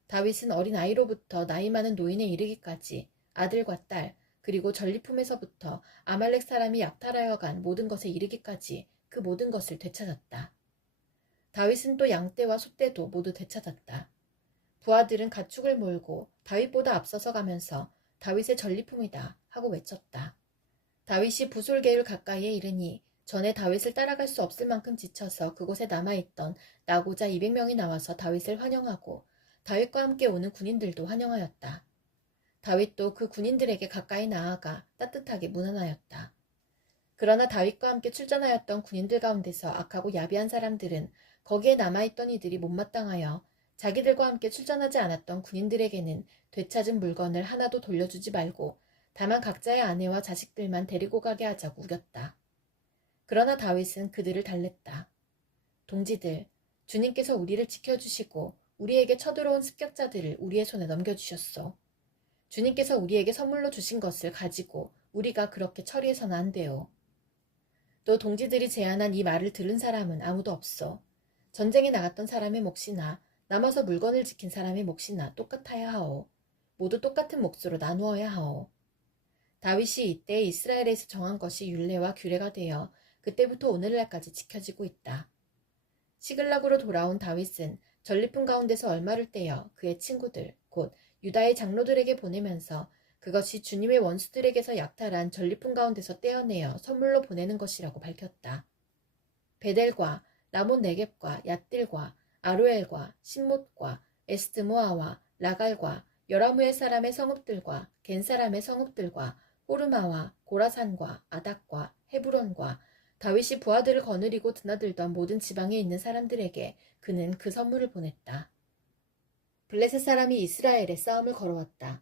다윗은 어린 아이로부터 나이 많은 노인에 이르기까지 아들과 딸 그리고 전리품에서부터 아말렉 사람이 약탈하여 간 모든 것에 이르기까지 그 모든 것을 되찾았다. 다윗은 또 양떼와 소떼도 모두 되찾았다. 부하들은 가축을 몰고 다윗보다 앞서서 가면서 다윗의 전리품이다 하고 외쳤다. 다윗이 부솔게율 가까이에 이르니 전에 다윗을 따라갈 수 없을 만큼 지쳐서 그곳에 남아있던 나고자 200명이 나와서 다윗을 환영하고 다윗과 함께 오는 군인들도 환영하였다. 다윗도 그 군인들에게 가까이 나아가 따뜻하게 문안하였다. 그러나 다윗과 함께 출전하였던 군인들 가운데서 악하고 야비한 사람들은 거기에 남아있던 이들이 못마땅하여 자기들과 함께 출전하지 않았던 군인들에게는 되찾은 물건을 하나도 돌려주지 말고 다만 각자의 아내와 자식들만 데리고 가게 하자고 우겼다. 그러나 다윗은 그들을 달랬다. 동지들, 주님께서 우리를 지켜주시고 우리에게 쳐들어온 습격자들을 우리의 손에 넘겨주셨소. 주님께서 우리에게 선물로 주신 것을 가지고 우리가 그렇게 처리해서는 안 돼요. 또 동지들이 제안한 이 말을 들은 사람은 아무도 없어. 전쟁에 나갔던 사람의 몫이나 남아서 물건을 지킨 사람의 몫이나 똑같아야 하오. 모두 똑같은 몫으로 나누어야 하오. 다윗이 이때 이스라엘에서 정한 것이 율례와 규례가 되어 그때부터 오늘날까지 지켜지고 있다. 시글락으로 돌아온 다윗은 전리품 가운데서 얼마를 떼어 그의 친구들, 곧 유다의 장로들에게 보내면서 그것이 주님의 원수들에게서 약탈한 전리품 가운데서 떼어내어 선물로 보내는 것이라고 밝혔다. 베델과 라몬 네겝과 얏딜과 아로엘과 신못과 에스드모아와 라갈과 여라무엘 사람의 성읍들과 겐 사람의 성읍들과 호르마와 고라산과 아닥과 헤브론과 다윗이 부하들을 거느리고 드나들던 모든 지방에 있는 사람들에게 그는 그 선물을 보냈다. 블레셋 사람이 이스라엘에 싸움을 걸어왔다.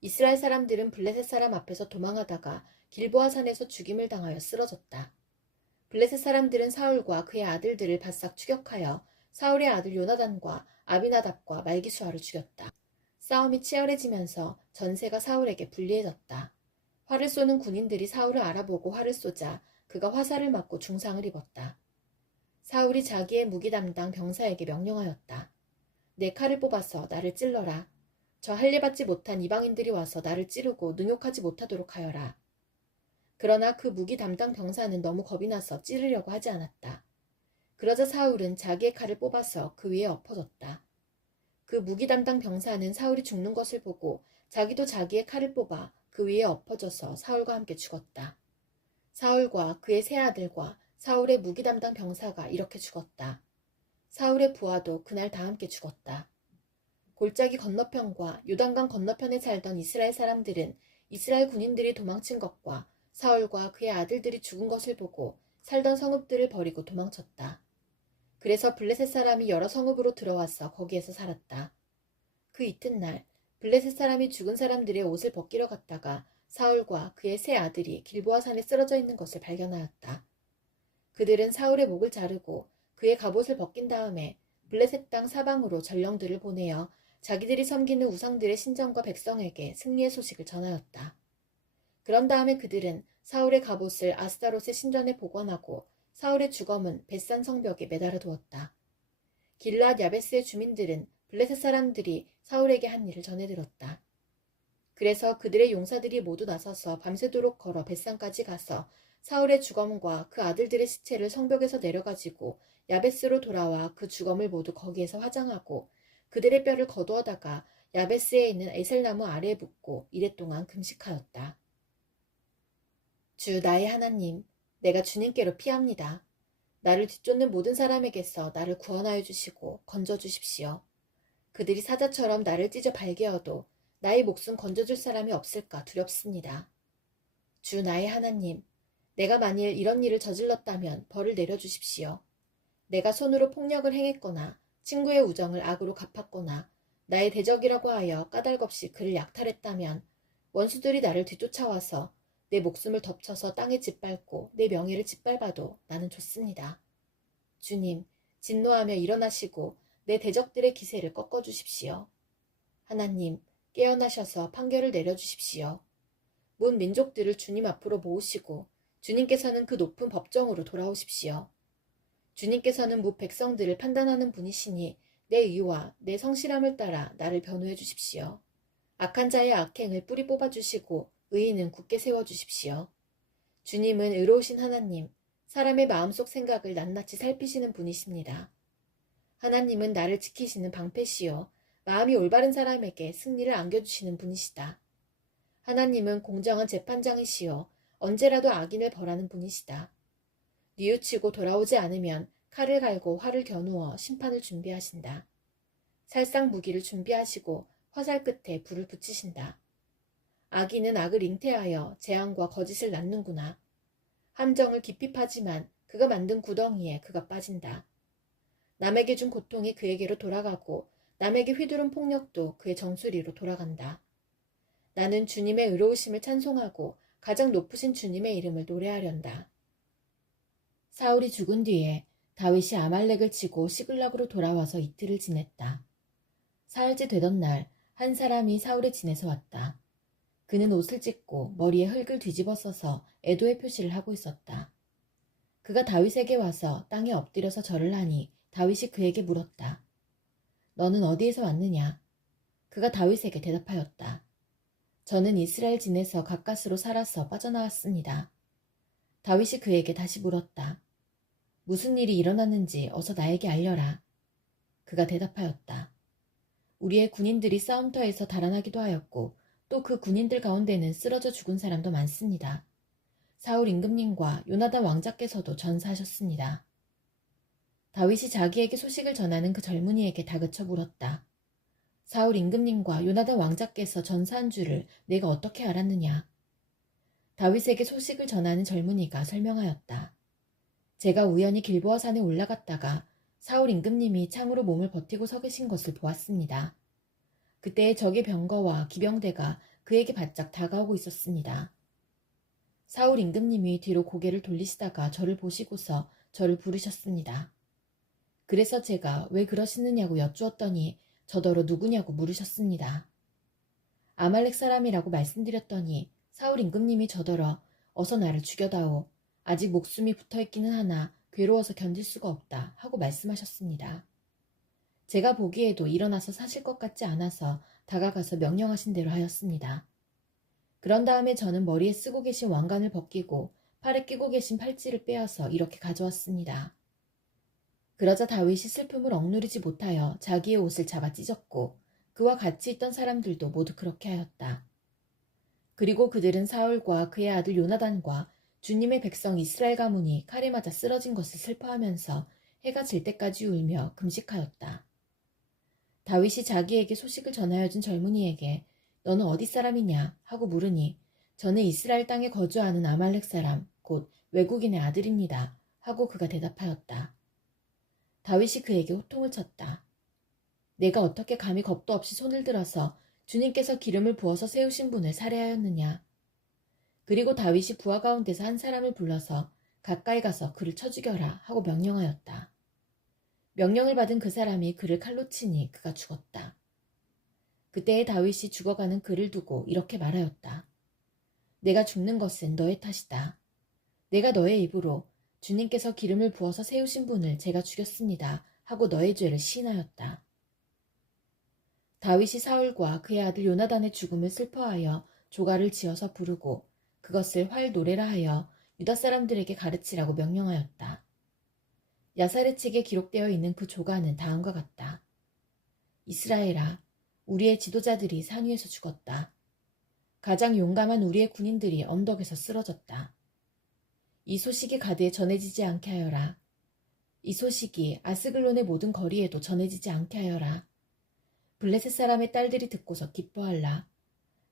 이스라엘 사람들은 블레셋 사람 앞에서 도망하다가 길보아 산에서 죽임을 당하여 쓰러졌다. 블레셋 사람들은 사울과 그의 아들들을 바싹 추격하여 사울의 아들 요나단과 아비나답과 말기수아를 죽였다. 싸움이 치열해지면서 전세가 사울에게 불리해졌다. 활을 쏘는 군인들이 사울을 알아보고 활을 쏘자 그가 화살을 맞고 중상을 입었다. 사울이 자기의 무기 담당 병사에게 명령하였다. 내 칼을 뽑아서 나를 찔러라. 저 할례받지 못한 이방인들이 와서 나를 찌르고 능욕하지 못하도록 하여라. 그러나 그 무기 담당 병사는 너무 겁이 나서 찌르려고 하지 않았다. 그러자 사울은 자기의 칼을 뽑아서 그 위에 엎어졌다. 그 무기 담당 병사는 사울이 죽는 것을 보고 자기도 자기의 칼을 뽑아 그 위에 엎어져서 사울과 함께 죽었다. 사울과 그의 세 아들과 사울의 무기 담당 병사가 이렇게 죽었다. 사울의 부하도 그날 다 함께 죽었다. 골짜기 건너편과 요단강 건너편에 살던 이스라엘 사람들은 이스라엘 군인들이 도망친 것과 사울과 그의 아들들이 죽은 것을 보고 살던 성읍들을 버리고 도망쳤다. 그래서 블레셋 사람이 여러 성읍으로 들어와서 거기에서 살았다. 그 이튿날 블레셋 사람이 죽은 사람들의 옷을 벗기러 갔다가 사울과 그의 세 아들이 길보아 산에 쓰러져 있는 것을 발견하였다. 그들은 사울의 목을 자르고 그의 갑옷을 벗긴 다음에 블레셋 땅 사방으로 전령들을 보내어 자기들이 섬기는 우상들의 신전과 백성에게 승리의 소식을 전하였다. 그런 다음에 그들은 사울의 갑옷을 아스타롯의 신전에 보관하고 사울의 주검은 벳산 성벽에 매달아 두었다. 길앗 야베스의 주민들은 블레셋 사람들이 사울에게 한 일을 전해 들었다. 그래서 그들의 용사들이 모두 나서서 밤새도록 걸어 벳산까지 가서 사울의 주검과 그 아들들의 시체를 성벽에서 내려가지고 야베스로 돌아와 그 주검을 모두 거기에서 화장하고 그들의 뼈를 거두어다가 야베스에 있는 에셀나무 아래에 붓고 이랫동안 금식하였다. 주 나의 하나님, 내가 주님께로 피합니다. 나를 뒤쫓는 모든 사람에게서 나를 구원하여 주시고 건져 주십시오. 그들이 사자처럼 나를 찢어 발개어도 나의 목숨 건져줄 사람이 없을까 두렵습니다. 주 나의 하나님, 내가 만일 이런 일을 저질렀다면 벌을 내려주십시오. 내가 손으로 폭력을 행했거나 친구의 우정을 악으로 갚았거나 나의 대적이라고 하여 까닭없이 그를 약탈했다면 원수들이 나를 뒤쫓아와서 내 목숨을 덮쳐서 땅에 짓밟고 내 명예를 짓밟아도 나는 좋습니다. 주님, 진노하며 일어나시고 내 대적들의 기세를 꺾어주십시오. 하나님, 깨어나셔서 판결을 내려주십시오. 문 민족들을 주님 앞으로 모으시고 주님께서는 그 높은 법정으로 돌아오십시오. 주님께서는 무 백성들을 판단하는 분이시니 내 의와 내 성실함을 따라 나를 변호해 주십시오. 악한 자의 악행을 뿌리 뽑아주시고 의인은 굳게 세워주십시오. 주님은 의로우신 하나님, 사람의 마음속 생각을 낱낱이 살피시는 분이십니다. 하나님은 나를 지키시는 방패시요 마음이 올바른 사람에게 승리를 안겨주시는 분이시다. 하나님은 공정한 재판장이시요 언제라도 악인을 벌하는 분이시다. 뉘우치고 돌아오지 않으면 칼을 갈고 활을 겨누어 심판을 준비하신다. 살상 무기를 준비하시고 화살 끝에 불을 붙이신다. 악인은 악을 잉태하여 재앙과 거짓을 낳는구나. 함정을 깊이 파지만 그가 만든 구덩이에 그가 빠진다. 남에게 준 고통이 그에게로 돌아가고 남에게 휘두른 폭력도 그의 정수리로 돌아간다. 나는 주님의 의로우심을 찬송하고 가장 높으신 주님의 이름을 노래하련다. 사울이 죽은 뒤에 다윗이 아말렉을 치고 시글락으로 돌아와서 이틀을 지냈다. 사흘째 되던 날 한 사람이 사울의 진에서 왔다. 그는 옷을 찢고 머리에 흙을 뒤집어 써서 애도의 표시를 하고 있었다. 그가 다윗에게 와서 땅에 엎드려서 절을 하니 다윗이 그에게 물었다. 너는 어디에서 왔느냐? 그가 다윗에게 대답하였다. 저는 이스라엘 진에서 가까스로 살아서 빠져나왔습니다. 다윗이 그에게 다시 물었다. 무슨 일이 일어났는지 어서 나에게 알려라. 그가 대답하였다. 우리의 군인들이 싸움터에서 달아나기도 하였고 또 그 군인들 가운데는 쓰러져 죽은 사람도 많습니다. 사울 임금님과 요나단 왕자께서도 전사하셨습니다. 다윗이 자기에게 소식을 전하는 그 젊은이에게 다그쳐 물었다. 사울 임금님과 요나단 왕자께서 전사한 줄을 내가 어떻게 알았느냐? 다윗에게 소식을 전하는 젊은이가 설명하였다. 제가 우연히 길보아 산에 올라갔다가 사울 임금님이 창으로 몸을 버티고 서 계신 것을 보았습니다. 그때 적의 병거와 기병대가 그에게 바짝 다가오고 있었습니다. 사울 임금님이 뒤로 고개를 돌리시다가 저를 보시고서 저를 부르셨습니다. 그래서 제가 왜 그러시느냐고 여쭈었더니 저더러 누구냐고 물으셨습니다. 아말렉 사람이라고 말씀드렸더니 사울 임금님이 저더러 어서 나를 죽여다오. 아직 목숨이 붙어있기는 하나 괴로워서 견딜 수가 없다 하고 말씀하셨습니다. 제가 보기에도 일어나서 사실 것 같지 않아서 다가가서 명령하신 대로 하였습니다. 그런 다음에 저는 머리에 쓰고 계신 왕관을 벗기고 팔에 끼고 계신 팔찌를 빼어서 이렇게 가져왔습니다. 그러자 다윗이 슬픔을 억누르지 못하여 자기의 옷을 잡아 찢었고 그와 같이 있던 사람들도 모두 그렇게 하였다. 그리고 그들은 사울과 그의 아들 요나단과 주님의 백성 이스라엘 가문이 칼에 맞아 쓰러진 것을 슬퍼하면서 해가 질 때까지 울며 금식하였다. 다윗이 자기에게 소식을 전하여 준 젊은이에게 너는 어디 사람이냐 하고 물으니 저는 이스라엘 땅에 거주하는 아말렉 사람 곧 외국인의 아들입니다 하고 그가 대답하였다. 다윗이 그에게 호통을 쳤다. 내가 어떻게 감히 겁도 없이 손을 들어서 주님께서 기름을 부어서 세우신 분을 살해하였느냐. 그리고 다윗이 부하 가운데서 한 사람을 불러서 가까이 가서 그를 쳐 죽여라 하고 명령하였다. 명령을 받은 그 사람이 그를 칼로 치니 그가 죽었다. 그때에 다윗이 죽어가는 그를 두고 이렇게 말하였다. 내가 죽는 것은 너의 탓이다. 내가 너의 입으로 주님께서 기름을 부어서 세우신 분을 제가 죽였습니다 하고 너의 죄를 시인하였다. 다윗이 사울과 그의 아들 요나단의 죽음을 슬퍼하여 조가를 지어서 부르고 그것을 활 노래라 하여 유다 사람들에게 가르치라고 명령하였다. 야사렛 책에 기록되어 있는 그 조가는 다음과 같다. 이스라엘아, 우리의 지도자들이 산 위에서 죽었다. 가장 용감한 우리의 군인들이 언덕에서 쓰러졌다. 이 소식이 가드에 전해지지 않게 하여라. 이 소식이 아스글론의 모든 거리에도 전해지지 않게 하여라. 블레셋 사람의 딸들이 듣고서 기뻐할라.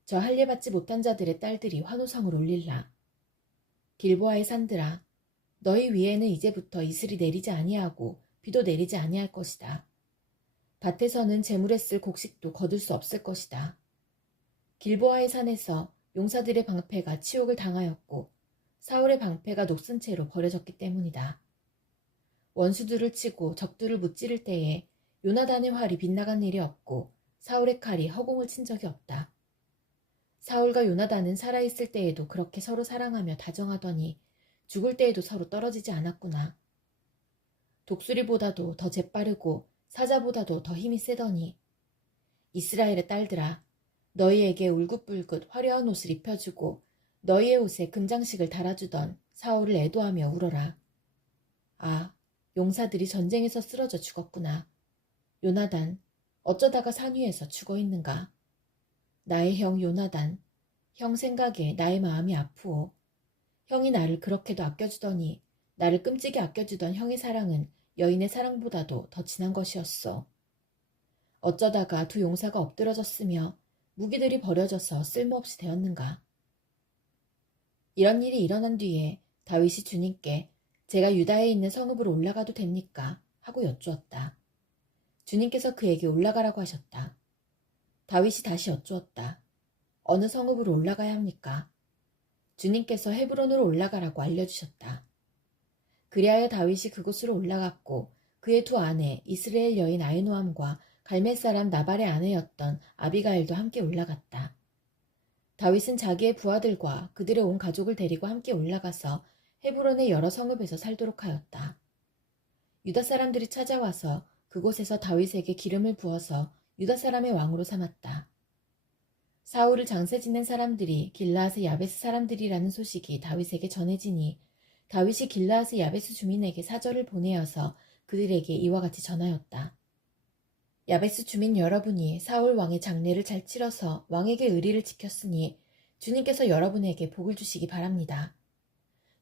저 할례받지 못한 자들의 딸들이 환호성을 올릴라. 길보아의 산들아, 너희 위에는 이제부터 이슬이 내리지 아니하고 비도 내리지 아니할 것이다. 밭에서는 재물에 쓸 곡식도 거둘 수 없을 것이다. 길보아의 산에서 용사들의 방패가 치욕을 당하였고 사울의 방패가 녹슨 채로 버려졌기 때문이다. 원수들을 치고 적들을 무찌를 때에 요나단의 활이 빗나간 일이 없고 사울의 칼이 허공을 친 적이 없다. 사울과 요나단은 살아있을 때에도 그렇게 서로 사랑하며 다정하더니 죽을 때에도 서로 떨어지지 않았구나. 독수리보다도 더 재빠르고 사자보다도 더 힘이 세더니 이스라엘의 딸들아, 너희에게 울긋불긋 화려한 옷을 입혀주고 너희의 옷에 금장식을 달아주던 사울을 애도하며 울어라. 아, 용사들이 전쟁에서 쓰러져 죽었구나. 요나단, 어쩌다가 산 위에서 죽어 있는가. 나의 형 요나단, 형 생각에 나의 마음이 아프오. 형이 나를 그렇게도 아껴주더니 나를 끔찍이 아껴주던 형의 사랑은 여인의 사랑보다도 더 진한 것이었어. 어쩌다가 두 용사가 엎드러졌으며 무기들이 버려져서 쓸모없이 되었는가. 이런 일이 일어난 뒤에 다윗이 주님께 제가 유다에 있는 성읍으로 올라가도 됩니까? 하고 여쭈었다. 주님께서 그에게 올라가라고 하셨다. 다윗이 다시 여쭈었다. 어느 성읍으로 올라가야 합니까? 주님께서 헤브론으로 올라가라고 알려주셨다. 그리하여 다윗이 그곳으로 올라갔고 그의 두 아내 이스라엘 여인 아히노암과 갈멜 사람 나발의 아내였던 아비가일도 함께 올라갔다. 다윗은 자기의 부하들과 그들의 온 가족을 데리고 함께 올라가서 헤브론의 여러 성읍에서 살도록 하였다. 유다 사람들이 찾아와서 그곳에서 다윗에게 기름을 부어서 유다 사람의 왕으로 삼았다. 사울을 장세 지낸 사람들이 길르앗의 야베스 사람들이라는 소식이 다윗에게 전해지니 다윗이 길르앗의 야베스 주민에게 사절을 보내어서 그들에게 이와 같이 전하였다. 야베스 주민 여러분이 사울 왕의 장례를 잘 치러서 왕에게 의리를 지켰으니 주님께서 여러분에게 복을 주시기 바랍니다.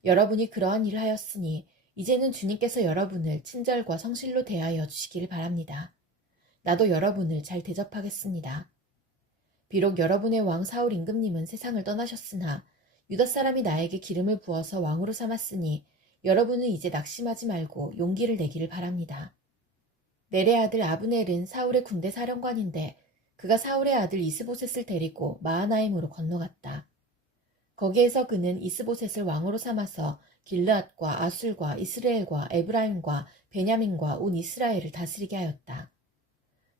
여러분이 그러한 일을 하였으니 이제는 주님께서 여러분을 친절과 성실로 대하여 주시기를 바랍니다. 나도 여러분을 잘 대접하겠습니다. 비록 여러분의 왕 사울 임금님은 세상을 떠나셨으나 유다 사람이 나에게 기름을 부어서 왕으로 삼았으니 여러분은 이제 낙심하지 말고 용기를 내기를 바랍니다. 넬의 아들 아브넬은 사울의 군대 사령관인데 그가 사울의 아들 이스보셋을 데리고 마하나임으로 건너갔다. 거기에서 그는 이스보셋을 왕으로 삼아서 길르앗과 아술과 이스라엘과 에브라임과 베냐민과 온 이스라엘을 다스리게 하였다.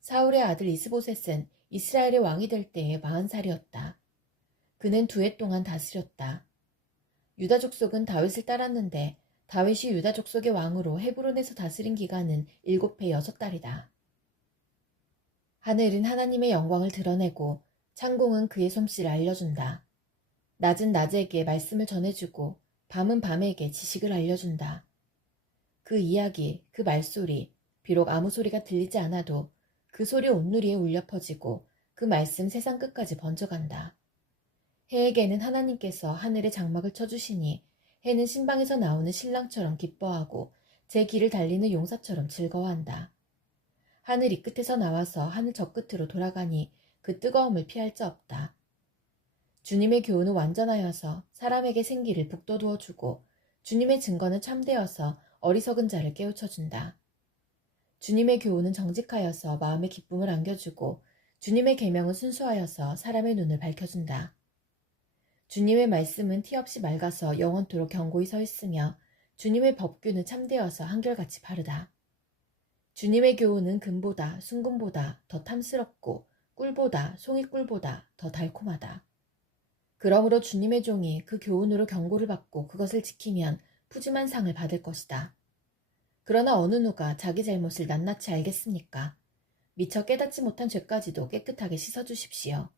사울의 아들 이스보셋은 이스라엘의 왕이 될 때에 40살이었다. 그는 2해 동안 다스렸다. 유다 족속은 다윗을 따랐는데 다윗이 유다 족속의 왕으로 헤브론에서 다스린 기간은 7해 6달이다. 하늘은 하나님의 영광을 드러내고 창공은 그의 솜씨를 알려준다. 낮은 낮에게 말씀을 전해주고 밤은 밤에게 지식을 알려준다. 그 이야기, 그 말소리, 비록 아무 소리가 들리지 않아도 그 소리 온누리에 울려 퍼지고 그 말씀 세상 끝까지 번져간다. 해에게는 하나님께서 하늘의 장막을 쳐주시니 해는 신방에서 나오는 신랑처럼 기뻐하고 제 길을 달리는 용사처럼 즐거워한다. 하늘 이 끝에서 나와서 하늘 저 끝으로 돌아가니 그 뜨거움을 피할 자 없다. 주님의 교훈은 완전하여서 사람에게 생기를 북돋워 주고 주님의 증거는 참되어서 어리석은 자를 깨우쳐준다. 주님의 교훈은 정직하여서 마음의 기쁨을 안겨주고 주님의 계명은 순수하여서 사람의 눈을 밝혀준다. 주님의 말씀은 티 없이 맑아서 영원토록 견고히 서 있으며 주님의 법규는 참되어서 한결같이 바르다. 주님의 교훈은 금보다 순금보다 더 탐스럽고 꿀보다 송이꿀보다 더 달콤하다. 그러므로 주님의 종이 그 교훈으로 경고를 받고 그것을 지키면 푸짐한 상을 받을 것이다. 그러나 어느 누가 자기 잘못을 낱낱이 알겠습니까? 미처 깨닫지 못한 죄까지도 깨끗하게 씻어주십시오.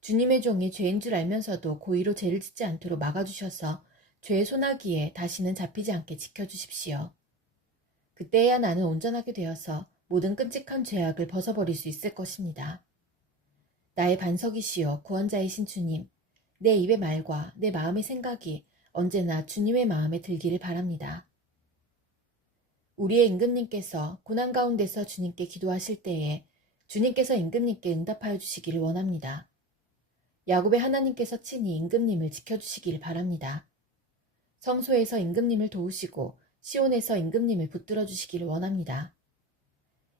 주님의 종이 죄인 줄 알면서도 고의로 죄를 짓지 않도록 막아주셔서 죄의 소나기에 다시는 잡히지 않게 지켜주십시오. 그때야 나는 온전하게 되어서 모든 끔찍한 죄악을 벗어버릴 수 있을 것입니다. 나의 반석이시여 구원자이신 주님, 내 입의 말과 내 마음의 생각이 언제나 주님의 마음에 들기를 바랍니다. 우리의 임금님께서 고난 가운데서 주님께 기도하실 때에 주님께서 임금님께 응답하여 주시기를 원합니다. 야곱의 하나님께서 친히 임금님을 지켜주시기를 바랍니다. 성소에서 임금님을 도우시고 시온에서 임금님을 붙들어 주시기를 원합니다.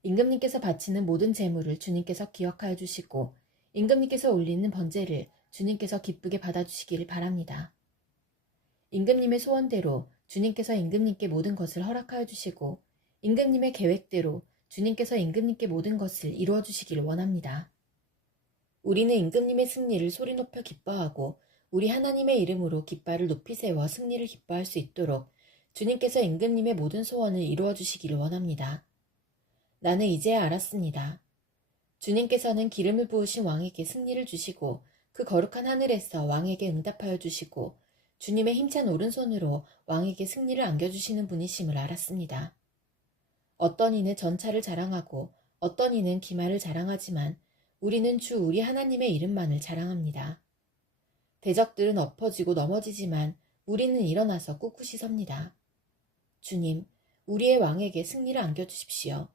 임금님께서 바치는 모든 재물을 주님께서 기억하여 주시고 임금님께서 올리는 번제를 주님께서 기쁘게 받아주시기를 바랍니다. 임금님의 소원대로 주님께서 임금님께 모든 것을 허락하여 주시고 임금님의 계획대로 주님께서 임금님께 모든 것을 이루어 주시기를 원합니다. 우리는 임금님의 승리를 소리 높여 기뻐하고 우리 하나님의 이름으로 깃발을 높이 세워 승리를 기뻐할 수 있도록 주님께서 임금님의 모든 소원을 이루어 주시기를 원합니다. 나는 이제야 알았습니다. 주님께서는 기름을 부으신 왕에게 승리를 주시고 그 거룩한 하늘에서 왕에게 응답하여 주시고 주님의 힘찬 오른손으로 왕에게 승리를 안겨주시는 분이심을 알았습니다. 어떤 이는 전차를 자랑하고 어떤 이는 기마를 자랑하지만 우리는 주 우리 하나님의 이름만을 자랑합니다. 대적들은 엎어지고 넘어지지만 우리는 일어나서 꿋꿋이 섭니다. 주님, 우리의 왕에게 승리를 안겨주십시오.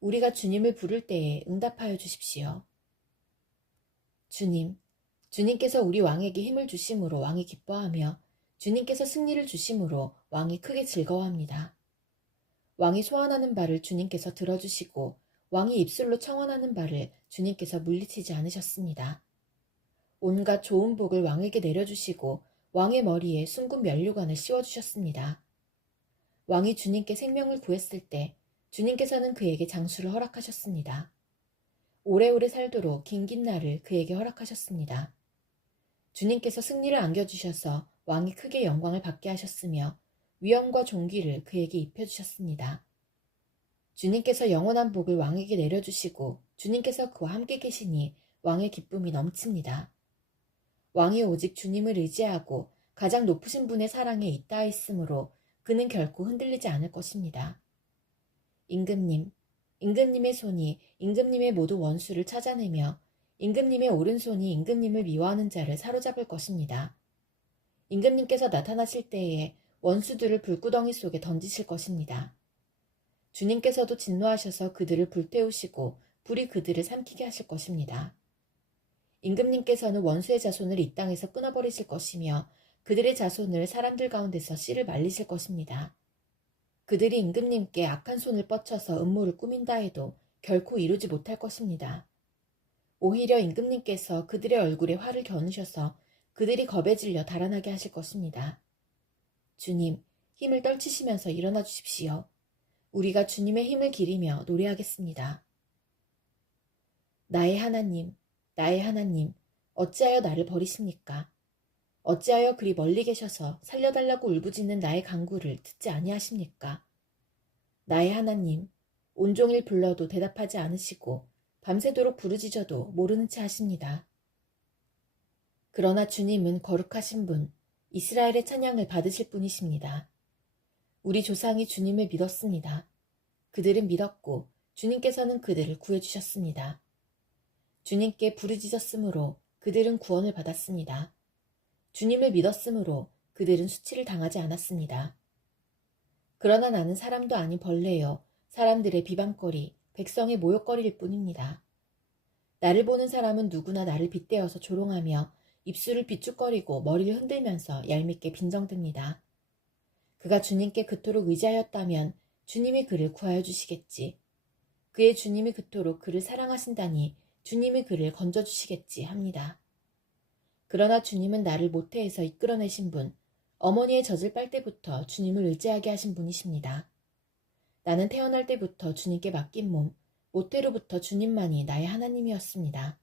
우리가 주님을 부를 때에 응답하여 주십시오. 주님, 주님께서 우리 왕에게 힘을 주심으로 왕이 기뻐하며 주님께서 승리를 주심으로 왕이 크게 즐거워합니다. 왕이 소원하는 바를 주님께서 들어주시고 왕이 입술로 청원하는 바를 주님께서 물리치지 않으셨습니다. 온갖 좋은 복을 왕에게 내려주시고 왕의 머리에 숭근 면류관을 씌워주셨습니다. 왕이 주님께 생명을 구했을 때 주님께서는 그에게 장수를 허락하셨습니다. 오래오래 살도록 긴긴 날을 그에게 허락하셨습니다. 주님께서 승리를 안겨주셔서 왕이 크게 영광을 받게 하셨으며 위엄과 존귀를 그에게 입혀주셨습니다. 주님께서 영원한 복을 왕에게 내려주시고 주님께서 그와 함께 계시니 왕의 기쁨이 넘칩니다. 왕이 오직 주님을 의지하고 가장 높으신 분의 사랑에 잇따 있으므로 그는 결코 흔들리지 않을 것입니다. 임금님, 임금님의 손이 임금님의 모든 원수를 찾아내며 임금님의 오른손이 임금님을 미워하는 자를 사로잡을 것입니다. 임금님께서 나타나실 때에 원수들을 불구덩이 속에 던지실 것입니다. 주님께서도 진노하셔서 그들을 불태우시고 불이 그들을 삼키게 하실 것입니다. 임금님께서는 원수의 자손을 이 땅에서 끊어버리실 것이며 그들의 자손을 사람들 가운데서 씨를 말리실 것입니다. 그들이 임금님께 악한 손을 뻗쳐서 음모를 꾸민다 해도 결코 이루지 못할 것입니다. 오히려 임금님께서 그들의 얼굴에 화를 겨누셔서 그들이 겁에 질려 달아나게 하실 것입니다. 주님, 힘을 떨치시면서 일어나 주십시오. 우리가 주님의 힘을 기리며 노래하겠습니다. 나의 하나님, 나의 하나님, 어찌하여 나를 버리십니까? 어찌하여 그리 멀리 계셔서 살려달라고 울부짖는 나의 간구를 듣지 아니하십니까? 나의 하나님, 온종일 불러도 대답하지 않으시고 밤새도록 부르짖어도 모르는 채 하십니다. 그러나 주님은 거룩하신 분, 이스라엘의 찬양을 받으실 분이십니다. 우리 조상이 주님을 믿었습니다. 그들은 믿었고 주님께서는 그들을 구해주셨습니다. 주님께 부르짖었으므로 그들은 구원을 받았습니다. 주님을 믿었으므로 그들은 수치를 당하지 않았습니다. 그러나 나는 사람도 아닌 벌레요, 사람들의 비방거리, 백성의 모욕거리일 뿐입니다. 나를 보는 사람은 누구나 나를 빗대어서 조롱하며 입술을 비축거리고 머리를 흔들면서 얄밉게 빈정듭니다. 그가 주님께 그토록 의지하였다면 주님이 그를 구하여 주시겠지. 그의 주님이 그토록 그를 사랑하신다니 주님이 그를 건져주시겠지 합니다. 그러나 주님은 나를 모태에서 이끌어내신 분, 어머니의 젖을 빨 때부터 주님을 의지하게 하신 분이십니다. 나는 태어날 때부터 주님께 맡긴 몸, 모태로부터 주님만이 나의 하나님이었습니다.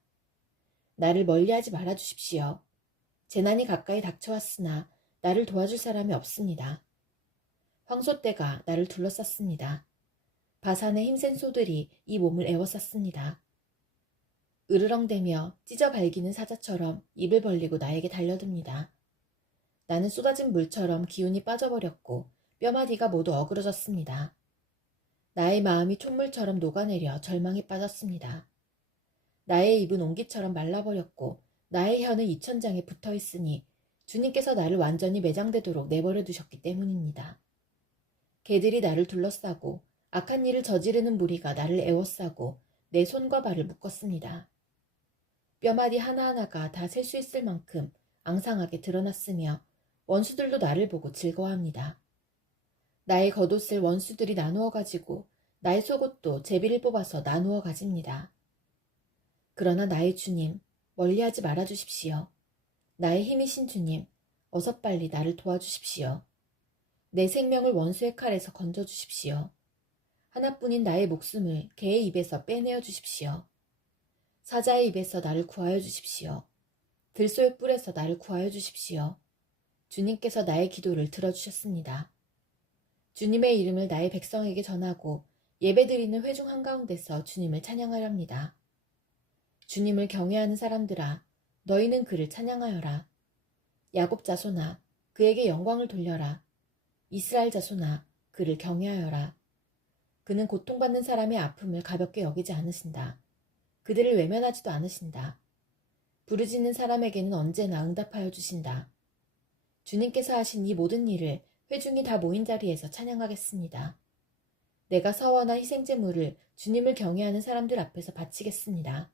나를 멀리하지 말아 주십시오. 재난이 가까이 닥쳐왔으나 나를 도와줄 사람이 없습니다. 황소떼가 나를 둘러쌌습니다. 바산의 힘센 소들이 이 몸을 에워쌌습니다. 으르렁대며 찢어 발기는 사자처럼 입을 벌리고 나에게 달려듭니다. 나는 쏟아진 물처럼 기운이 빠져버렸고 뼈마디가 모두 어그러졌습니다. 나의 마음이 촛물처럼 녹아내려 절망에 빠졌습니다. 나의 입은 옹기처럼 말라버렸고 나의 혀는 이천장에 붙어있으니 주님께서 나를 완전히 매장되도록 내버려 두셨기 때문입니다. 개들이 나를 둘러싸고 악한 일을 저지르는 무리가 나를 에워싸고 내 손과 발을 묶었습니다. 뼈마디 하나하나가 다 셀 수 있을 만큼 앙상하게 드러났으며 원수들도 나를 보고 즐거워합니다. 나의 겉옷을 원수들이 나누어 가지고 나의 속옷도 제비를 뽑아서 나누어 가집니다. 그러나 나의 주님, 멀리하지 말아 주십시오. 나의 힘이신 주님, 어서 빨리 나를 도와주십시오. 내 생명을 원수의 칼에서 건져 주십시오. 하나뿐인 나의 목숨을 개의 입에서 빼내어 주십시오. 사자의 입에서 나를 구하여 주십시오. 들소의 뿔에서 나를 구하여 주십시오. 주님께서 나의 기도를 들어주셨습니다. 주님의 이름을 나의 백성에게 전하고 예배드리는 회중 한가운데서 주님을 찬양하렵니다. 주님을 경외하는 사람들아, 너희는 그를 찬양하여라. 야곱 자손아, 그에게 영광을 돌려라. 이스라엘 자손아, 그를 경외하여라. 그는 고통받는 사람의 아픔을 가볍게 여기지 않으신다. 그들을 외면하지도 않으신다. 부르짖는 사람에게는 언제나 응답하여 주신다. 주님께서 하신 이 모든 일을 회중이 다 모인 자리에서 찬양하겠습니다. 내가 서원한 희생제물을 주님을 경외하는 사람들 앞에서 바치겠습니다.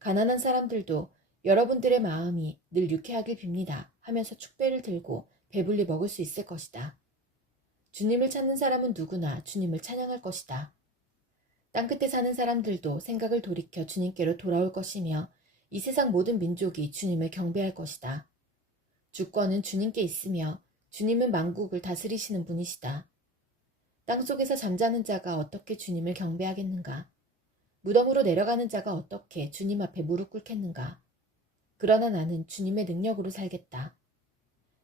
가난한 사람들도 여러분들의 마음이 늘 유쾌하길 빕니다 하면서 축배를 들고 배불리 먹을 수 있을 것이다. 주님을 찾는 사람은 누구나 주님을 찬양할 것이다. 땅끝에 사는 사람들도 생각을 돌이켜 주님께로 돌아올 것이며 이 세상 모든 민족이 주님을 경배할 것이다. 주권은 주님께 있으며 주님은 만국을 다스리시는 분이시다. 땅속에서 잠자는 자가 어떻게 주님을 경배하겠는가? 무덤으로 내려가는 자가 어떻게 주님 앞에 무릎 꿇겠는가? 그러나 나는 주님의 능력으로 살겠다.